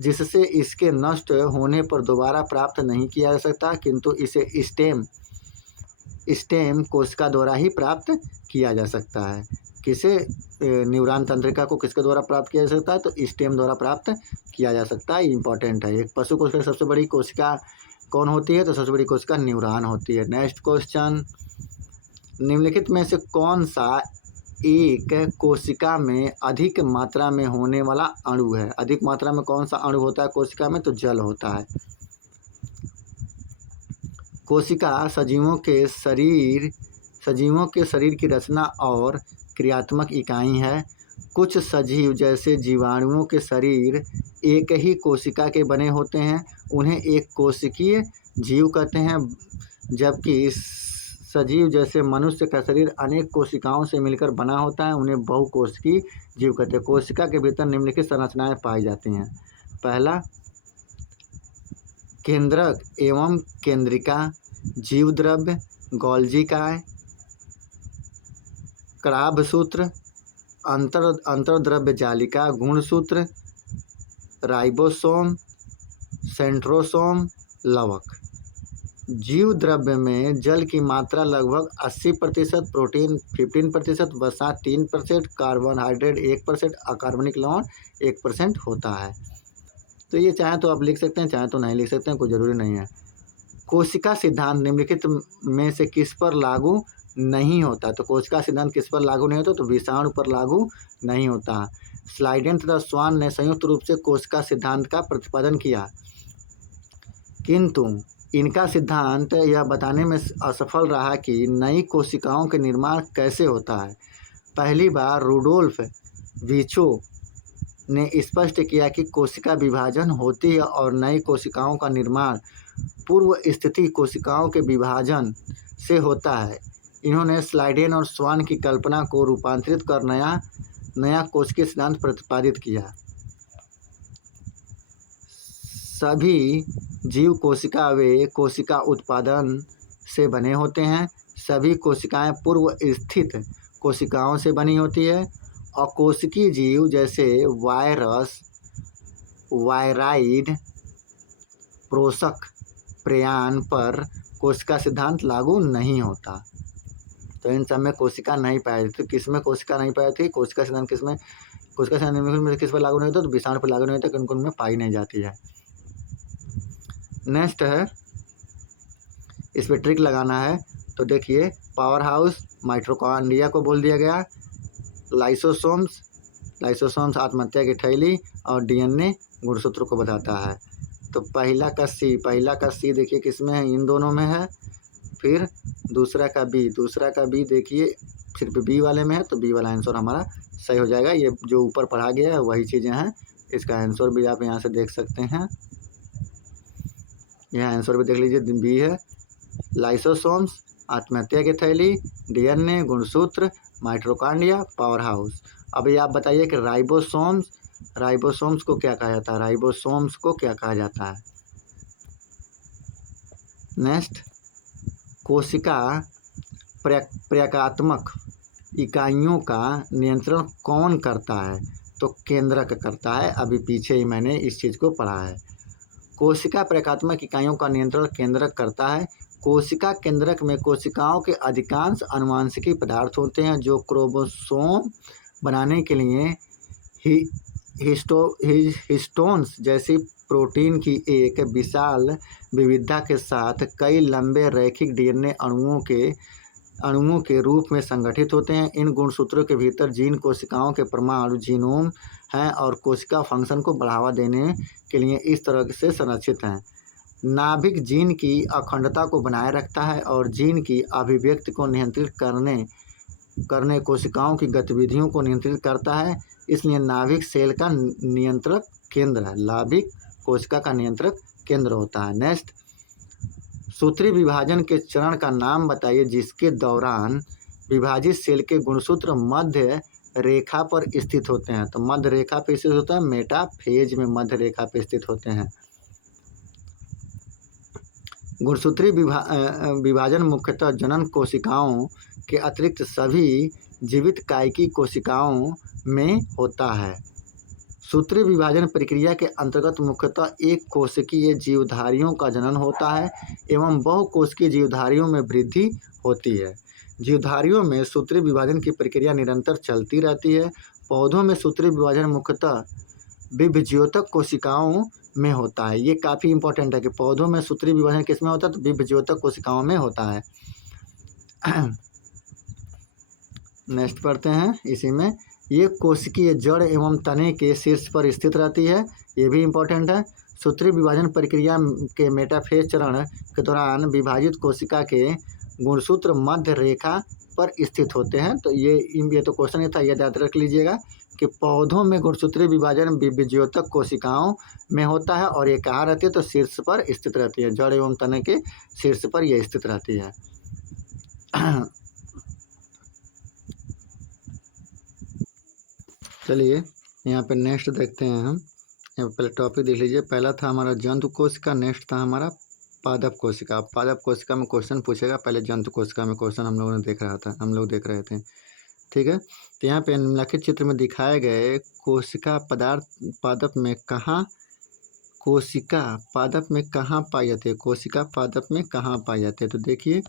जिससे इसके नष्ट होने पर दोबारा प्राप्त नहीं किया जा सकता, किंतु इसे स्टेम कोशिका द्वारा ही प्राप्त किया जा सकता है। किसे? न्यूरॉन तंत्रिका को किसके द्वारा प्राप्त किया जा सकता है? तो स्टेम द्वारा प्राप्त किया जा सकता है। इंपॉर्टेंट है। एक पशु कोशिका सबसे बड़ी कोशिका कौन होती है? तो सबसे बड़ी कोशिका न्यूरॉन होती है। नेक्स्ट क्वेश्चन, निम्नलिखित में से कौन सा एक कोशिका में अधिक मात्रा में होने वाला अणु है? अधिक मात्रा में कौन सा अणु होता है कोशिका में? तो जल होता है। कोशिका सजीवों के शरीर की रचना और क्रियात्मक इकाई है। कुछ सजीव जैसे जीवाणुओं के शरीर एक ही कोशिका के बने होते हैं, उन्हें एक कोशिकीय जीव कहते हैं, जबकि सजीव जैसे मनुष्य का शरीर अनेक कोशिकाओं से मिलकर बना होता है, उन्हें बहुकोशिकीय जीव कहते हैं। कोशिका के भीतर निम्नलिखित संरचनाएं पाई जाती हैं। पहला, केंद्रक एवं केंद्रिका, जीवद्रव्य, गोल्जिकाय, क्राभ-सूत्र, अंतर्द्रव्य जालिका, गुणसूत्र, राइबोसोम, सेंट्रोसोम, लवक। जीव द्रव्य में जल की मात्रा लगभग 80%, प्रोटीन 15%, वसा 3%, कार्बोहाइड्रेट 1%, अकार्बनिक लवण 1% होता है। तो ये चाहे तो आप लिख सकते हैं, चाहे तो नहीं लिख सकते हैं, कोई ज़रूरी नहीं है। कोशिका सिद्धांत निम्नलिखित में से किस पर लागू नहीं होता? तो कोशिका सिद्धांत किस पर लागू नहीं होता? तो विषाणु पर लागू नहीं होता। स्लाइडेन तथा स्वान ने संयुक्त रूप से कोशिका सिद्धांत का प्रतिपादन किया, किंतु इनका सिद्धांत यह बताने में असफल रहा कि नई कोशिकाओं के निर्माण कैसे होता है। पहली बार रुडोल्फ वीचो ने स्पष्ट किया कि कोशिका विभाजन होती है और नई कोशिकाओं का निर्माण पूर्व स्थिति कोशिकाओं के विभाजन से होता है। इन्होंने स्लाइडेन और स्वान की कल्पना को रूपांतरित कर नया कोशिकीय सिद्धांत प्रतिपादित किया। सभी जीव कोशिका वे कोशिका उत्पादन से बने होते हैं। सभी कोशिकाएं पूर्व स्थित कोशिकाओं से बनी होती है। अकोशिकीय जीव जैसे वायरस, वायराइड, प्रोषक, प्रेयान पर कोशिका सिद्धांत लागू नहीं होता। तो इन सब में कोशिका नहीं पाई जाती। किस में कोशिका नहीं पाई जाती? कोशिका सिद्धांत किस में? कोशिका सिद्धांत में किस पर लागू नहीं होता? तो विषाणु पर लागू नहीं होता, क्योंकि उनमें पाई नहीं जाती है। नेक्स्ट है, इस पर ट्रिक लगाना है। तो देखिए, पावर हाउस माइटोकॉन्ड्रिया को बोल दिया गया, लाइसोसोम्स आत्महत्या की थैली, और डीएनए गुणसूत्र को बताता है। तो पहला का सी देखिए किस में है? इन दोनों में है। फिर दूसरा का बी देखिए सिर्फ बी वाले में है, तो बी वाला आंसर हमारा सही हो जाएगा। ये जो ऊपर पढ़ा गया है वही चीज़ें हैं। इसका आंसर भी आप यहाँ से देख सकते हैं। यह आंसर भी देख लीजिए, बी है। लाइसोसोम्स आत्महत्या की थैली, डीएनए गुणसूत्र, माइटोकॉन्ड्रिया, पावर हाउस। अभी आप बताइए कि राइबोसोम्स को क्या कहा जाता है? राइबोसोम्स को क्या कहा जाता है? नेक्स्ट, कोशिका प्रकात्मक इकाइयों का नियंत्रण कौन करता है? तो केंद्रक करता है। अभी पीछे ही मैंने इस चीज़ को पढ़ा है। कोशिका प्रकात्मक इकाइयों का नियंत्रण केंद्रक करता है। कोशिका केंद्रक में कोशिकाओं के अधिकांश अनुवांशिकी पदार्थ होते हैं जो क्रोमोसोम बनाने के लिए हिस्टोन्स जैसी प्रोटीन की एक विशाल विविधता के साथ कई लंबे रैखिक डीएनए अणुओं के रूप में संगठित होते हैं। इन गुणसूत्रों के भीतर जीन कोशिकाओं के परमाणु जीनोम हैं और कोशिका फंक्शन को बढ़ावा देने के लिए इस तरह से संरचित हैं। नाभिक जीन की अखंडता को बनाए रखता है और जीन की अभिव्यक्ति को नियंत्रित करने कोशिकाओं की गतिविधियों को नियंत्रित करता है। इसलिए नाभिक सेल का नियंत्रक केंद्र है। नाभिक कोशिका का नियंत्रक केंद्र होता है। नेक्स्ट, सूत्री विभाजन के चरण का नाम बताइए जिसके दौरान विभाजित सेल के गुणसूत्र मध्य रेखा पर स्थित होते हैं। तो मध्य रेखा पर स्थित होता है, मेटाफेज में मध्य रेखा पर स्थित होते हैं। गुणसूत्री विभाजन मुख्यतः जनन कोशिकाओं के अतिरिक्त सभी जीवित कायिकी कोशिकाओं में होता है। सूत्री विभाजन प्रक्रिया के अंतर्गत मुख्यतः एक कोशिकीय जीवधारियों का जनन होता है एवं बहुकोशिकीय जीवधारियों में वृद्धि होती है। जीवधारियों में सूत्री विभाजन की प्रक्रिया निरंतर चलती रहती है। पौधों में सूत्री विभाजन मुख्यतः विभज्योतक कोशिकाओं में होता है। ये काफ़ी इंपॉर्टेंट है कि पौधों में सूत्री विभाजन किस में होता है? तो विभज्योतक कोशिकाओं में होता है। नेक्स्ट पढ़ते हैं इसी में। ये कोशिकीय जड़ एवं तने के शीर्ष पर स्थित रहती है। ये भी इम्पोर्टेंट है। सूत्री विभाजन प्रक्रिया के मेटाफेज चरण के दौरान विभाजित कोशिका के गुणसूत्र मध्य रेखा पर स्थित होते हैं। तो ये तो क्वेश्चन ही था, ये याद रख लीजिएगा कि पौधों में गुणसूत्री विभाजन विभज्योतक कोशिकाओं में होता है और ये कहाँ रहती है? तो शीर्ष पर स्थित रहती है। जड़ एवं तने के शीर्ष पर यह स्थित रहती है। चलिए यहाँ पे नेक्स्ट देखते हैं हम। यहाँ पहले टॉपिक देख लीजिए। पहला था हमारा जंतु कोशिका, नेक्स्ट था हमारा पादप कोशिका। पादप कोशिका में क्वेश्चन पूछेगा, पहले जंतु कोशिका में क्वेश्चन हम लोग देख रहे थे। ठीक है, तो यहाँ पे निम्नलिखित चित्र में दिखाए गए कोशिका पादप में कहाँ पाई जाती है? कोशिका पादप में कहाँ पाई जाती है? तो देखिए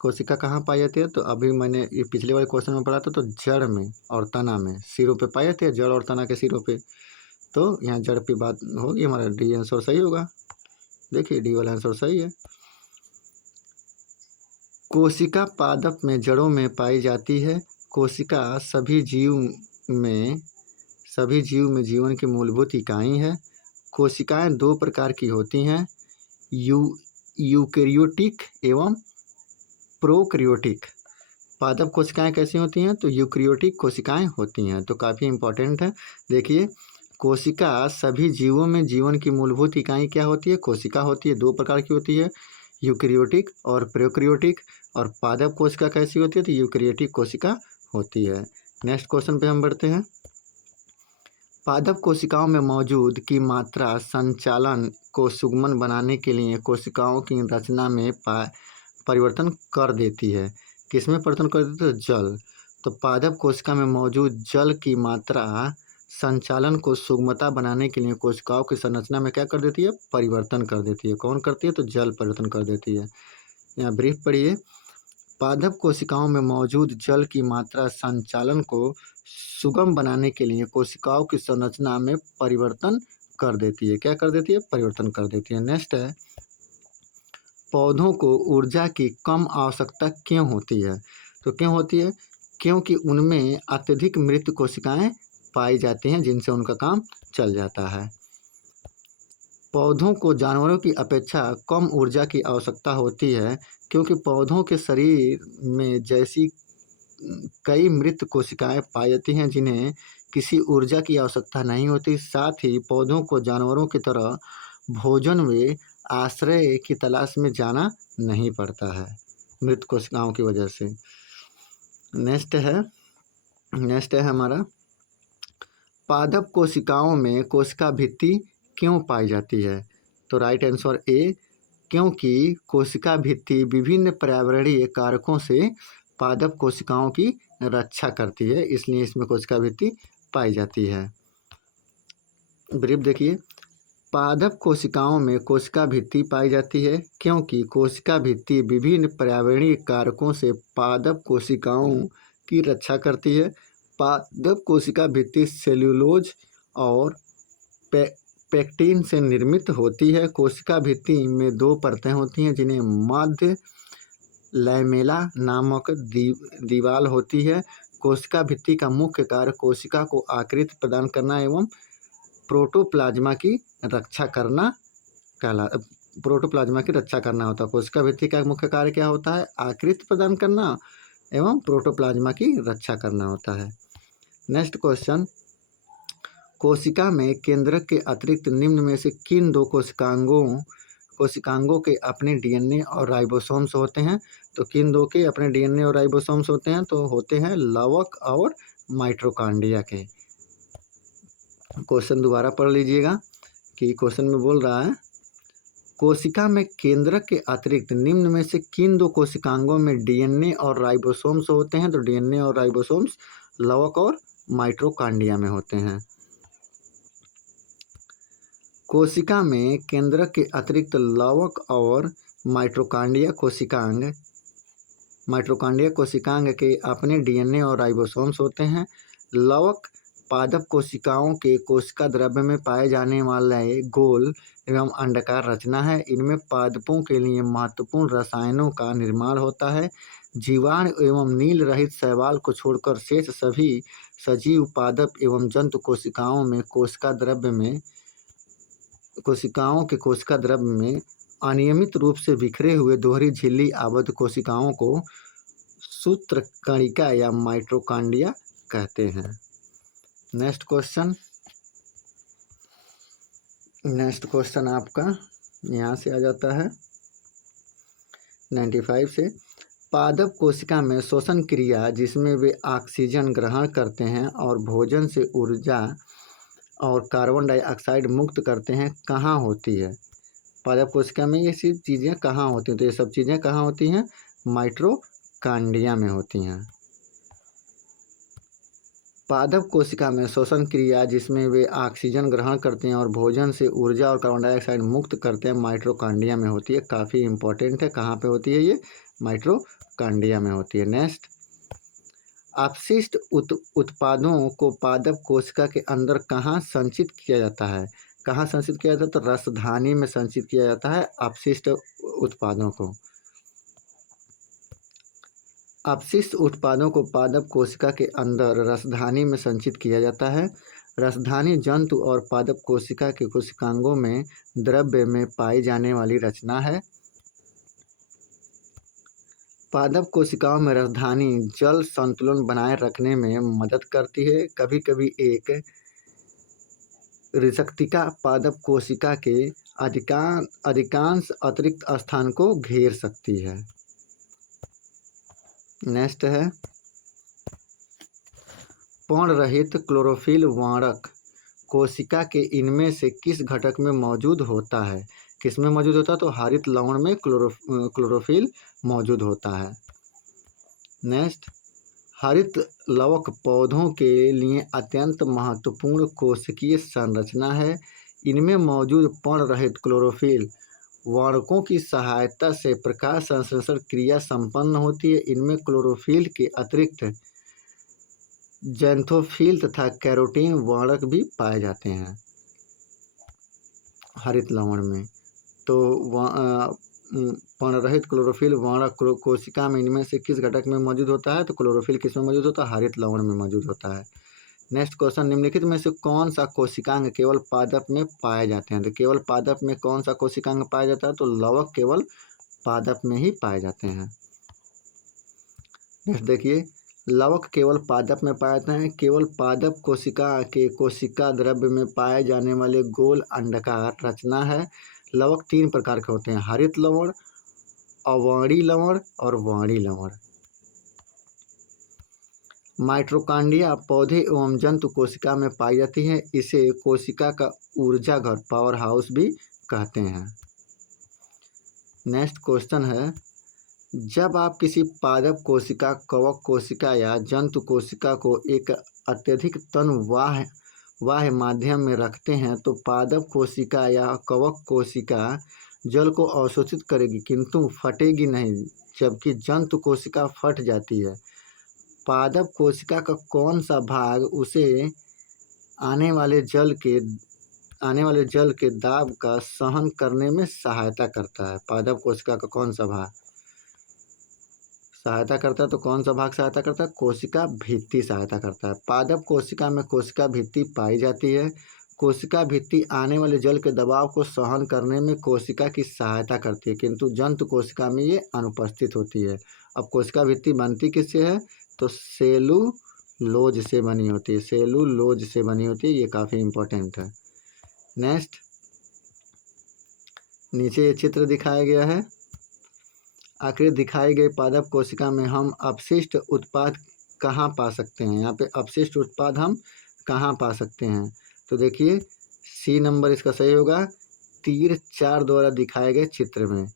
कोशिका कहाँ पाई जाती है। तो अभी मैंने ये पिछले वाले क्वेश्चन में पढ़ा था, तो जड़ में और तना में, सिरों पे पाई जाती है, जड़ और तना के सिरों पे। तो यहाँ जड़ पे बात होगी, हमारा डी आंसर सही होगा। देखिए डी वाला आंसर सही है। कोशिका पादप में जड़ों में पाई जाती है। कोशिका सभी जीव में जीवन की मूलभूत इकाई है। कोशिकाएं दो प्रकार की होती हैं, यूकेरियोटिक एवं प्रोकैरियोटिक। पादप कोशिकाएं कैसी होती हैं? तो यूकेरियोटिक कोशिकाएं होती हैं। तो काफ़ी इंपॉर्टेंट है। देखिए कोशिका सभी जीवों में जीवन की मूलभूत इकाई क्या होती है? कोशिका होती है। दो प्रकार की होती है, यूकेरियोटिक और प्रोकैरियोटिक। और पादप कोशिका कैसी होती है? तो यूकेरियोटिक कोशिका होती है। नेक्स्ट क्वेश्चन पे हम बढ़ते हैं। पादप कोशिकाओं में मौजूद की मात्रा संचालन को सुगम बनाने के लिए कोशिकाओं की रचना में परिवर्तन कर देती है। किसमें परिवर्तन कर देती है? तो जल। तो पादप कोशिका में मौजूद जल की मात्रा संचालन को सुगमता बनाने के लिए कोशिकाओं की संरचना में क्या कर देती है? परिवर्तन कर देती है। कौन करती है? तो जल परिवर्तन कर देती है। यहाँ ब्रीफ पढ़िए। पादप कोशिकाओं में मौजूद जल की मात्रा संचालन को सुगम बनाने के लिए कोशिकाओं की संरचना में परिवर्तन कर देती है। क्या कर देती है? परिवर्तन कर देती है। नेक्स्ट है, पौधों को ऊर्जा की कम आवश्यकता क्यों होती है? तो क्यों होती है? क्योंकि उनमें अत्यधिक मृत कोशिकाएं पाई जाती हैं जिनसे उनका काम चल जाता है। पौधों को जानवरों की अपेक्षा कम ऊर्जा की आवश्यकता होती है क्योंकि पौधों के शरीर में जैसी कई मृत कोशिकाएं पाई जाती हैं जिन्हें किसी ऊर्जा की आवश्यकता नहीं होती। साथ ही पौधों को जानवरों की तरह भोजन व आश्रय की तलाश में जाना नहीं पड़ता है मृत कोशिकाओं की वजह से। नेक्स्ट है हमारा, पादप कोशिकाओं में कोशिका भित्ति क्यों पाई जाती है? तो राइट आंसर ए, क्योंकि कोशिका भित्ति विभिन्न पर्यावरणीय कारकों से पादप कोशिकाओं की रक्षा करती है, इसलिए इसमें कोशिका भित्ति पाई जाती है। ब्रीफ देखिए, पादप कोशिकाओं में कोशिका भित्ति पाई जाती है क्योंकि कोशिका भित्ति विभिन्न पर्यावरणीय कारकों से पादप कोशिकाओं की रक्षा करती है। पादप कोशिका भित्ति सेल्यूलोज और पेक्टिन से निर्मित होती है। कोशिका भित्ति में 2 परतें होती हैं जिन्हें मध्य लैमेला नामक दीवार होती है। कोशिका भित्ति का मुख्य कार्य कोशिका को आकृति प्रदान करना एवं प्रोटोप्लाज्मा की रक्षा करना होता है। कोशिका भित्ति का मुख्य कार्य क्या होता है? आकृति प्रदान करना एवं प्रोटोप्लाज्मा की रक्षा करना होता है। नेक्स्ट क्वेश्चन, कोशिका में केंद्रक के अतिरिक्त निम्न में से किन 2 कोशिकांगों के अपने डीएनए और राइबोसोम्स होते हैं? तो किन 2 के अपने डीएनए और राइबोसोम्स होते हैं? तो होते हैं लवक और माइटोकॉन्ड्रिया के। क्वेश्चन दोबारा पढ़ लीजिएगा कि क्वेश्चन में बोल रहा है, कोशिका में केंद्रक के अतिरिक्त निम्न में से किन 2 कोशिकांगों में डीएनए और राइबोसोम्स होते हैं? तो डीएनए और राइबोसोम्स लवक और माइटोकॉन्ड्रिया में होते हैं। कोशिका में केंद्रक के अतिरिक्त लवक और माइटोकॉन्ड्रिया कोशिकांग के अपने डीएनए और राइबोसोम्स होते हैं। लवक पादप कोशिकाओं के कोशिका द्रव्य में पाए जाने वाले गोल एवं अंडाकार रचना है। इनमें पादपों के लिए महत्वपूर्ण रसायनों का निर्माण होता है। जीवाणु एवं नील रहित शैवाल को छोड़कर शेष सभी सजीव पादप एवं जंतु कोशिकाओं के कोशिका द्रव्य में अनियमित रूप से बिखरे हुए दोहरी झिल्ली आबद्ध कोशिकाओं को सूत्रकणिका या माइटोकॉन्ड्रिया कहते हैं। नेक्स्ट क्वेश्चन आपका यहाँ से आ जाता है 95 से। पादप कोशिका में श्वसन क्रिया जिसमें वे ऑक्सीजन ग्रहण करते हैं और भोजन से ऊर्जा और कार्बन डाइऑक्साइड मुक्त करते हैं, कहाँ होती है? पादप कोशिका में ये सब चीज़ें कहाँ होती हैं? तो ये सब चीज़ें कहाँ होती हैं? माइटोकॉन्ड्रिया में होती हैं। पादप कोशिका में श्वसन क्रिया जिसमें वे ऑक्सीजन ग्रहण करते हैं और भोजन से ऊर्जा और कार्बन डाइऑक्साइड मुक्त करते हैं, माइटोकॉन्ड्रिया में होती है। काफ़ी इंपॉर्टेंट है, कहाँ पे होती है? ये माइटोकॉन्ड्रिया में होती है। नेक्स्ट, अपशिष्ट उत्पादों को पादप कोशिका के अंदर कहाँ संचित किया जाता है? कहाँ संचित किया जाता है? तो रसधानी में संचित किया जाता है अपशिष्ट उत्पादों को। अपशिष्ट उत्पादों को पादप कोशिका के अंदर रसधानी में संचित किया जाता है। रसधानी जंतु और पादप कोशिका के कोशिकांगों में द्रव्य में पाई जाने वाली रचना है। पादप कोशिकाओं में रसधानी जल संतुलन बनाए रखने में मदद करती है। कभी कभी एक रिसक्तिका पादप कोशिका के अधिकांश अतिरिक्त स्थान को घेर सकती है। नेक्स्ट है, पर्णरहित क्लोरोफिल वर्णक कोशिका के इनमें से किस घटक में मौजूद होता है? किस में मौजूद होता है? तो हरित लवण में क्लोरोफिल मौजूद होता है। नेक्स्ट, हरित लवक पौधों के लिए अत्यंत महत्वपूर्ण कोशिकीय संरचना है। इनमें मौजूद पर्णरहित क्लोरोफिल वर्णकों की सहायता से प्रकाश संश्लेषण क्रिया संपन्न होती है। इनमें क्लोरोफिल के अतिरिक्त ज़ैंथोफिल तथा कैरोटीन वर्णक भी पाए जाते हैं हरित लवण में। तो पर्णरहित क्लोरोफिल वर्णक कोशिका में इनमें से किस घटक में मौजूद होता है? तो क्लोरोफिल किस में मौजूद होता है? हरित लवण में मौजूद होता है। नेक्स्ट क्वेश्चन, निम्नलिखित में से कौन सा कोशिकांग केवल पादप में पाए जाते हैं? तो केवल पादप में कौन सा कोशिकांग पाया जाता है? तो लवक केवल पादप में ही पाए जाते हैं। नेक्स्ट देखिए, लवक केवल पादप में पाए जाते हैं। केवल पादप कोशिका के कोशिका द्रव्य में पाए जाने वाले गोल अंडाकार रचना है। लवक 3 प्रकार के होते हैं, हरित लवण, अवर्णी लवण और वर्णी लवण। माइटोकॉन्ड्रिया पौधे एवं जंतु कोशिका में पाई जाती है। इसे कोशिका का ऊर्जा घर पावर हाउस भी कहते हैं। नेक्स्ट क्वेश्चन है, जब आप किसी पादप कोशिका, कवक कोशिका या जंतु कोशिका को एक अत्यधिक तनु वाह्य माध्यम में रखते हैं तो पादप कोशिका या कवक कोशिका जल को अवशोषित करेगी किंतु फटेगी नहीं, जबकि जंतु कोशिका फट जाती है। पादप कोशिका का कौन सा भाग उसे आने वाले जल के दाब का सहन करने में सहायता करता है? पादप कोशिका का कौन सा भाग सहायता करता है? तो कौन सा भाग सहायता करता है? कोशिका भित्ति सहायता करता है। पादप कोशिका में कोशिका भित्ति पाई जाती है। कोशिका भित्ति आने वाले जल के दबाव को सहन करने में कोशिका की सहायता करती है, किंतु जंतु कोशिका में ये अनुपस्थित होती है। अब कोशिका भित्ति बनती किससे है? तो सेलुलोज से बनी होती है। सेलुलोज से बनी होती है। ये काफ़ी इम्पोर्टेंट है। नेक्स्ट, नीचे ये चित्र दिखाया गया है। आखिर दिखाई गई पादप कोशिका में हम अपशिष्ट उत्पाद कहाँ पा सकते हैं? यहाँ पे अपशिष्ट उत्पाद हम कहाँ पा सकते हैं? तो देखिए सी नंबर इसका सही होगा। तीर 4 द्वारा दिखाए गए चित्र में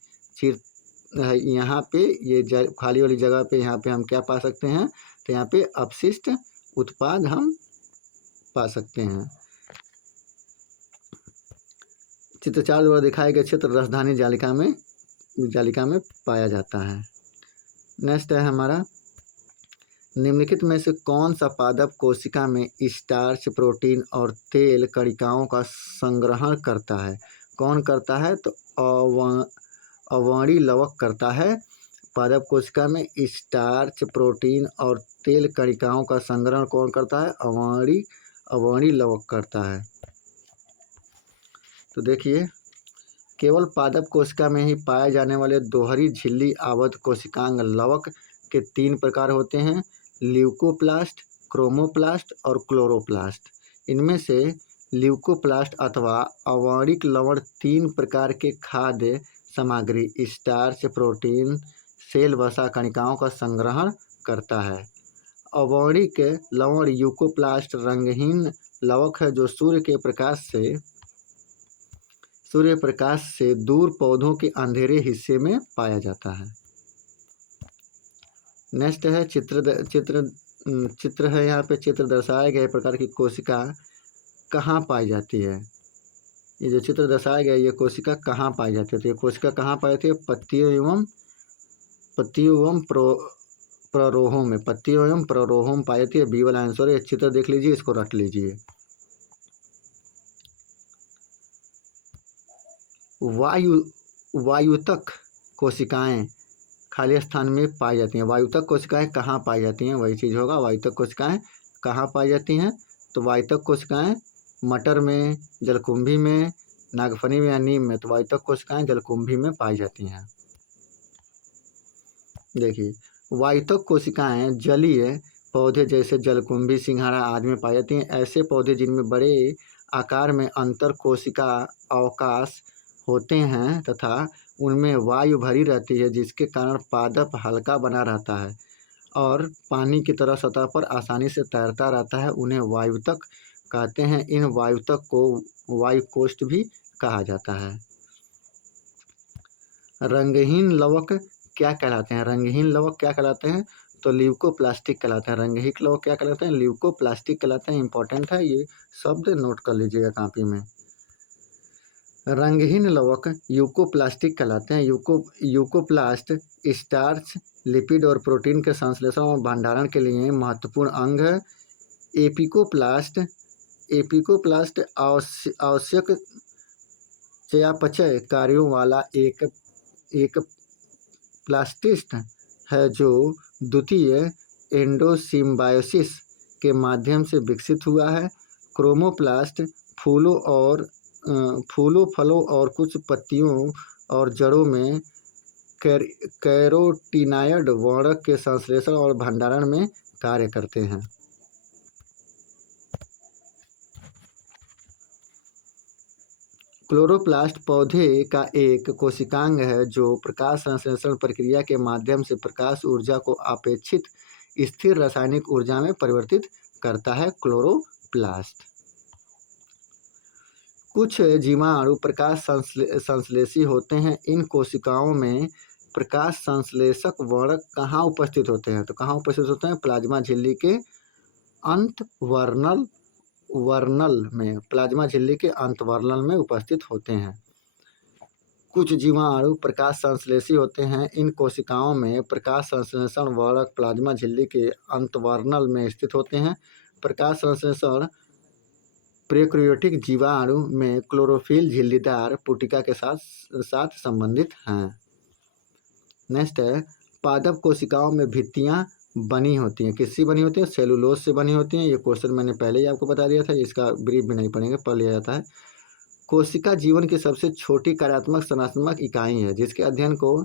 यहाँ पे ये खाली वाली जगह पे यहाँ पे हम क्या पा सकते हैं? तो यहाँ पे अपशिष्ट उत्पाद हम पा सकते हैं। चित्र 4 द्वारा दिखाए गए क्षेत्र रसधानी जालिका में पाया जाता है। नेक्स्ट है हमारा, निम्नलिखित में से कौन सा पादप कोशिका में स्टार्च, प्रोटीन और तेल कणिकाओं का संग्रहण करता है? कौन करता है? तो अवर्णी लवक करता है। पादप कोशिका में स्टार्च, प्रोटीन और तेल कणिकाओं का संग्रहण कौन करता है? अवर्णी लवक करता है। तो देखिए, केवल पादप कोशिका में ही पाए जाने वाले दोहरी झिल्ली आबद्ध कोशिकांग लवक के 3 प्रकार होते हैं: ल्यूकोप्लास्ट, क्रोमोप्लास्ट और क्लोरोप्लास्ट। इनमें से ल्यूकोप्लास्ट अथवा अवर्णिक लवण 3 प्रकार के खाद्य सामग्री स्टार्च, प्रोटीन, सेल वसा कणिकाओं का संग्रहण करता है। अवर्णिक लवण ल्यूकोप्लास्ट रंगहीन लवक है जो सूर्य प्रकाश से दूर पौधों के अंधेरे हिस्से में पाया जाता है। नेक्स्ट है चित्र है। यहाँ पे चित्र दर्शाए गए प्रकार की कोशिका कहाँ पाई जाती है? ये जो चित्र दर्शाया गया ये कोशिका कहाँ पाई जाती है? तो ये कोशिका कहाँ पाई जाती है? पत्तियों एवं प्ररोहों में। पत्तियों एवं प्ररोहों में पाई जाती है। बी वाला आंसर है। चित्र देख लीजिए, इसको रट लीजिए। वायुतक कोशिकाएं खाली स्थान में पाई जाती हैं। वायुतक कोशिकाएं कहाँ पाई जाती हैं? वही चीज़ होगा। वायुतक कोशिकाएं कहाँ पाई जाती हैं? तो वायुतक कोशिकाएं मटर में, जलकुंभी में, नागफनी में या नीम में। तो वायुतक कोशिकाएं जलकुंभी में पाई जाती हैं। देखिए, वायुतक कोशिकाएं जलीय पौधे जैसे जलकुंभी, सिंघाड़ा आदि में पाई जाती हैं। ऐसे पौधे जिनमें बड़े आकार में अंतर कोशिका अवकाश होते हैं तथा उनमें वायु भरी रहती है, जिसके कारण पादप हल्का बना रहता है और पानी की तरह सतह पर आसानी से तैरता रहता है, उन्हें वायुतक कहते हैं। इन वायुतक को वायुकोष्ठ भी कहा जाता है। रंगहीन लवक क्या कहलाते हैं? रंगहीन लवक क्या कहलाते हैं? तो ल्यूकोप्लास्टिक कहलाते हैं। रंगहीन लवक क्या कहलाते हैं? ल्यूकोप्लास्टिक कहलाते हैं। इंपॉर्टेंट है, ये शब्द नोट कर लीजिएगा कॉपी में। रंगहीन लवक यूकोप्लास्टिक कहलाते हैं। यूकोप्लास्ट स्टार्च, लिपिड और प्रोटीन के संश्लेषण और भंडारण के लिए महत्वपूर्ण अंग है। एपिकोप्लास्ट आवश्यक चयापचय कार्यों वाला एक प्लास्टिस्ट है जो द्वितीय एंडोसिम्बायोसिस के माध्यम से विकसित हुआ है। क्रोमोप्लास्ट फूलों, फलों और कुछ पत्तियों और जड़ों में कैरोटीनॉयड वर्णक के संश्लेषण और भंडारण में कार्य करते हैं। क्लोरोप्लास्ट पौधे का एक कोशिकांग है जो प्रकाश संश्लेषण प्रक्रिया के माध्यम से प्रकाश ऊर्जा को अपेक्षित स्थिर रासायनिक ऊर्जा में परिवर्तित करता है। क्लोरोप्लास्ट कुछ जीवाणु प्रकाश संश्लेषी होते हैं। इन कोशिकाओं में प्रकाश संश्लेषक वर्णक कहाँ उपस्थित होते हैं? तो कहाँ उपस्थित होते हैं? प्लाज्मा झिल्ली के अंतवर्णल में, प्लाज्मा झिल्ली के अंतवर्णल में उपस्थित होते हैं। कुछ जीवाणु प्रकाश संश्लेषी होते हैं। इन कोशिकाओं में प्रकाश संश्लेषण वर्णक प्लाज्मा झिल्ली के अंतवर्णल में स्थित होते हैं। प्रकाश संश्लेषण प्रोकैरियोटिक जीवाणु में क्लोरोफिल झिल्लीदार पुटिका के साथ संबंधित हैं। नेक्स्ट है, पादप कोशिकाओं में भित्तियां बनी होती हैं। किससे बनी होती हैं? सेलुलोज से बनी होती हैं। ये क्वेश्चन मैंने पहले ही आपको बता दिया था, इसका ब्रीफ भी नहीं पढ़ेंगे, पढ़ लिया जाता है। कोशिका जीवन की सबसे छोटी कार्यात्मक संरचनात्मक इकाई है, जिसके अध्ययन को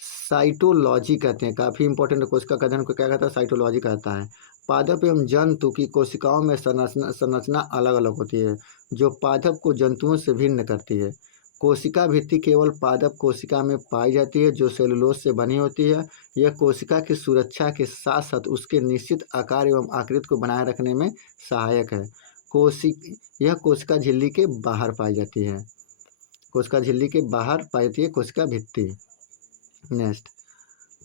साइटोलॉजी कहते हैं। काफ़ी इंपॉर्टेंट है, कोशिका का अध्ययन को क्या कहता है? साइटोलॉजी कहता है। पादप एवं जंतु की कोशिकाओं में संरचना अलग अलग होती है, जो पादप को जंतुओं से भिन्न करती है। कोशिका भित्ति केवल पादप कोशिका में पाई जाती है, जो सेलुलोज से बनी होती है। यह कोशिका की सुरक्षा के साथ साथ उसके निश्चित आकार एवं आकृति को बनाए रखने में सहायक है। यह कोशिका झिल्ली के बाहर पाई जाती है। कोशिका झिल्ली के बाहर पाई जाती है कोशिका भित्ति। नेक्स्ट,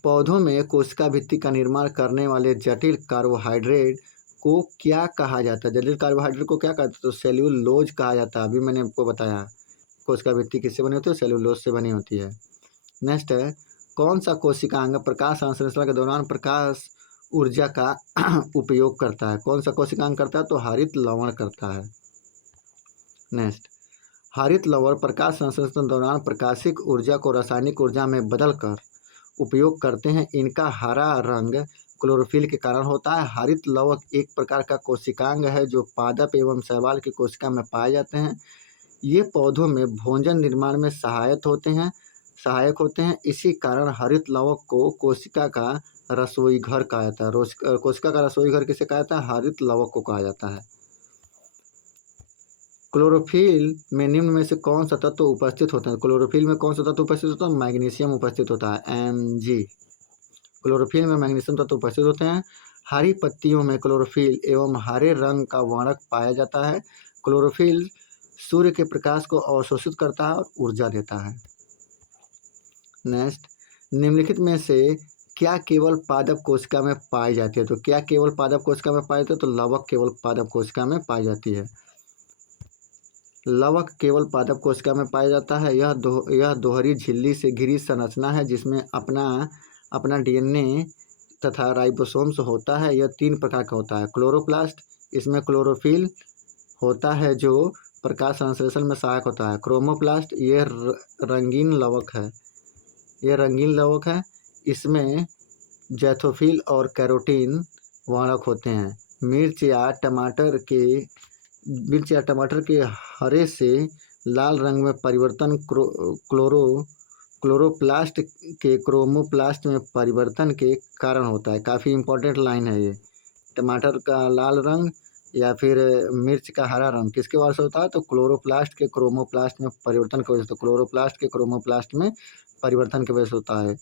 पौधों में कोशिका भित्ति का निर्माण करने वाले जटिल कार्बोहाइड्रेट को क्या कहा जाता है? जटिल कार्बोहाइड्रेट को क्या कहते हैं? तो सेल्यूलोज कहा जाता है। अभी मैंने आपको बताया कोशिका भित्ति किससे बनी होती है? सेल्यूलोज से बनी होती है। नेक्स्ट है, कौन सा कोशिकांग प्रकाश संश्लेषण के दौरान प्रकाश ऊर्जा का उपयोग करता है? कौन सा कोशिकांग करता है? तो हरित लवण करता है। नेक्स्ट, हरित लवण प्रकाश संश्लेषण के दौरान प्रकाशिक ऊर्जा को रासायनिक ऊर्जा में बदलकर उपयोग करते हैं। इनका हरा रंग क्लोरोफिल के कारण होता है। हरित लवक एक प्रकार का कोशिकांग है जो पादप एवं शैवाल की कोशिका में पाए जाते हैं। ये पौधों में भोजन निर्माण में सहायक होते हैं। इसी कारण हरित लवक को कोशिका का रसोई घर कहा जाता है। कोशिका का रसोई घर किसे कहा जाता है? हरित लवक को कहा जाता है। क्लोरोफिल में निम्न में से कौन सा तत्व उपस्थित होता है? क्लोरोफिल में कौन सा तत्व उपस्थित होता है? मैग्नीशियम उपस्थित होता है, Mg। क्लोरोफिल में मैग्नीशियम तत्व उपस्थित होते हैं। हरी पत्तियों में क्लोरोफिल एवं हरे रंग का वर्णक पाया जाता है। क्लोरोफिल सूर्य के प्रकाश को अवशोषित करता है और ऊर्जा देता है। नेक्स्ट, निम्नलिखित में से क्या केवल पादप कोशिका में पाई जाती है? तो क्या केवल पादप कोशिका में पाई जाती है? तो लवक केवल पादप कोशिका में पाई जाती है। लवक केवल पादप कोशिका में पाया जाता है। यह दोहरी झिल्ली से घिरी संरचना है, जिसमें अपना DNA तथा राइबोसोम्स होता है। यह 3 प्रकार का होता है। क्लोरोप्लास्ट, इसमें क्लोरोफिल होता है जो प्रकाश संश्लेषण में सहायक होता है। क्रोमोप्लास्ट, ये रंगीन लवक है। इसमें जैथोफिल और कैरोटीन वर्णक होते हैं। मिर्च या टमाटर के हरे से लाल रंग में परिवर्तन क्लोरोप्लास्ट के क्रोमोप्लास्ट में परिवर्तन के कारण होता है। काफ़ी इंपॉर्टेंट लाइन है ये। टमाटर का लाल रंग या फिर मिर्च का हरा रंग किसके वजह से होता है? तो क्लोरोप्लास्ट के क्रोमोप्लास्ट में परिवर्तन की वजह से। तो क्लोरोप्लास्ट के क्रोमोप्लास्ट में परिवर्तन की वजह से होता है।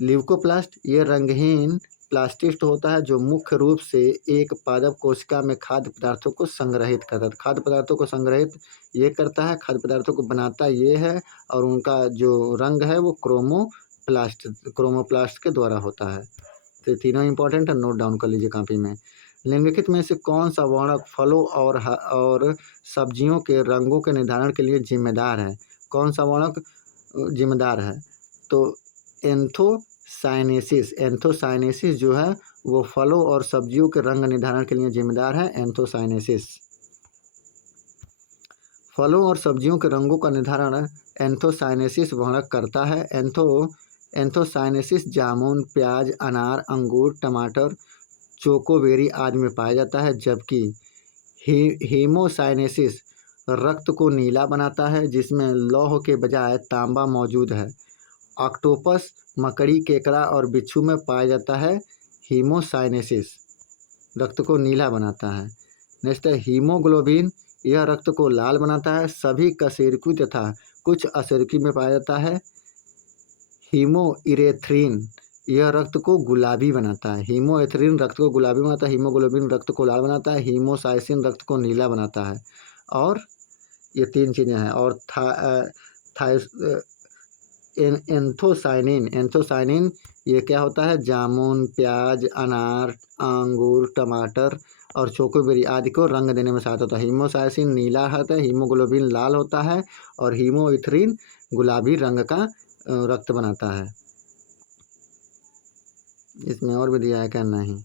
ल्यूकोप्लास्ट, ये रंगहीन प्लास्टिस्ट होता है जो मुख्य रूप से एक पादप कोशिका में खाद्य पदार्थों को संग्रहित करता है। खाद्य पदार्थों को संग्रहित ये करता है, खाद्य पदार्थों को बनाता ये है, और उनका जो रंग है वो क्रोमोप्लास्ट के द्वारा होता है। तो ये तीनों इंपॉर्टेंट है, नोट डाउन कर लीजिए कॉपी में। निम्नलिखित में से कौन सा वर्णक फलों और सब्जियों के रंगों के निर्धारण के लिए जिम्मेदार है? कौन सा वर्णक जिम्मेदार है? तो एंथोसाइनेसिस जो है वो फलों और सब्जियों के रंग निर्धारण के लिए जिम्मेदार है। एंथोसाइनेसिस फलों और सब्जियों के रंगों का निर्धारण एंथोसाइनेसिस वर्णक करता है। एंथोसाइनेसिस जामुन, प्याज, अनार, अंगूर, टमाटर, चोकोबेरी आदि में पाया जाता है, जबकि हीमोसाइनेसिस रक्त को नीला बनाता है, जिसमें लौह के बजाय तांबा मौजूद है। ऑक्टोपस, मकड़ी, केकड़ा और बिच्छू में पाया जाता है हीमोसाइनेसिस, रक्त को नीला बनाता है। नेक्स्ट है हीमोग्लोबिन, यह रक्त को लाल बनाता है। सभी कशेरुकी तथा कुछ अशेरुकी में पाया जाता है हीमोइरेथ्रिन, यह रक्त को गुलाबी बनाता है। हीमोइरेथ्रिन रक्त को गुलाबी बनाता है, हीमोग्लोबिन रक्त को लाल बनाता है, हीमोसाइसिन रक्त को नीला बनाता है। और ये 3 चीज़ें हैं। और एंथोसाइनिन ये क्या होता है? जामुन, प्याज, अनार, अंगूर, टमाटर और चोकोबेरी आदि को रंग देने में सहायता होता है। हीमोसाइसिन नीला होता है, हीमोग्लोबिन लाल होता है और हीमोइथ्रीन गुलाबी रंग का रक्त बनाता है। इसमें और भी दिया है क्या? नहीं।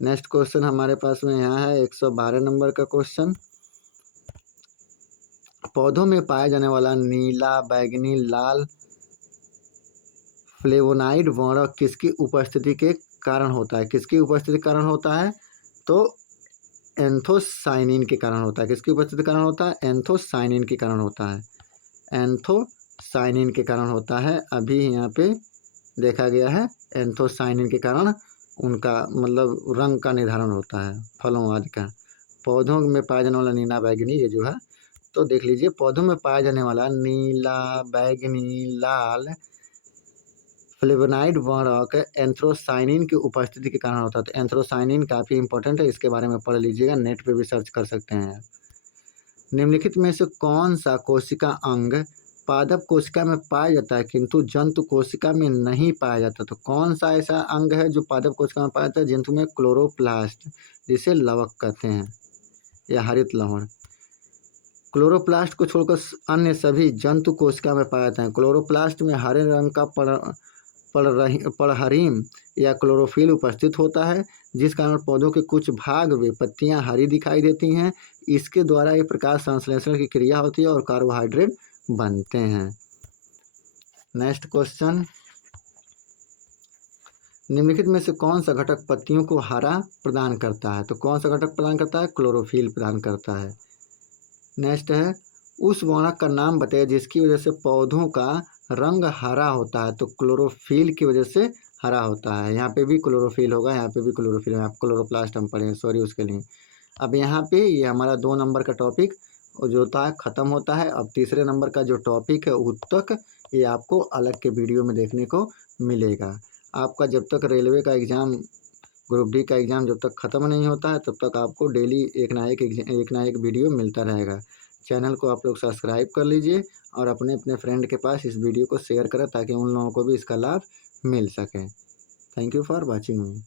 नेक्स्ट क्वेश्चन हमारे पास में यहाँ है 112 नंबर का क्वेश्चन। पौधों में पाया जाने वाला नीला, बैगनी, लाल फ्लेवोनाइड वर्ण किसकी उपस्थिति के कारण होता है? किसकी उपस्थिति के कारण होता है? तो एंथोसाइनिन के कारण होता है। किसकी उपस्थिति के कारण होता है? एंथोसाइनिन के कारण होता है। एंथोसाइनिन के कारण होता है। अभी यहाँ पे देखा गया है एंथोसाइनिन के कारण उनका मतलब रंग का निर्धारण होता है फलों आदि का। पौधों में पाया जाने वाला नीला, बैगनी ये जो है, तो देख लीजिए पौधों में पाया जाने वाला नीला, बैगनी, लाल फ्लेवोनाइड वर्ण एंथ्रोसाइनिन की उपस्थिति के कारण होता है। तो एंथ्रोसाइनिन काफ़ी इंपॉर्टेंट है, इसके बारे में पढ़ लीजिएगा, नेट पे भी सर्च कर सकते हैं। निम्नलिखित में से कौन सा कोशिका अंग पादप कोशिका में पाया जाता है किंतु जंतु कोशिका में नहीं पाया जाता? तो कौन सा ऐसा अंग है जो पादप कोशिका में पाया जाता है? जंतु में क्लोरोप्लास्ट, जिसे लवक कहते हैं या हरित लवण। क्लोरोप्लास्ट को छोड़कर अन्य सभी जंतु कोशिका में पाए जाते हैं। क्लोरोप्लास्ट में हरे रंग का पड़हरीम या क्लोरोफिल उपस्थित होता है, जिस कारण पौधों के कुछ भाग में पत्तियां हरी दिखाई देती हैं। इसके द्वारा एक प्रकाश संश्लेषण की क्रिया होती है और कार्बोहाइड्रेट बनते हैं। नेक्स्ट क्वेश्चन, निम्नलिखित में से कौन सा घटक पत्तियों को हरा प्रदान करता है? तो कौन सा घटक प्रदान करता है? क्लोरोफिल प्रदान करता है। नेक्स्ट है, उस वर्णक का नाम बताइए जिसकी वजह से पौधों का रंग हरा होता है। तो क्लोरोफिल की वजह से हरा होता है। यहाँ पे भी क्लोरोफिल होगा, यहाँ पे भी क्लोरोफिल है। आप क्लोरोप्लास्ट हम पढ़े, सॉरी उसके लिए। अब यहाँ पे ये हमारा 2 नंबर का टॉपिक जो होता है ख़त्म होता है। अब तीसरे नंबर का जो टॉपिक है उत्तक, ये आपको अलग के वीडियो में देखने को मिलेगा। आपका जब तक रेलवे का एग्ज़ाम, ग्रुप डी का एग्ज़ाम जब तक ख़त्म नहीं होता है तब तक आपको डेली एक ना एक वीडियो मिलता रहेगा। चैनल को आप लोग सब्सक्राइब कर लीजिए और अपने अपने फ्रेंड के पास इस वीडियो को शेयर करें ताकि उन लोगों को भी इसका लाभ मिल सके। Thank you for watching me.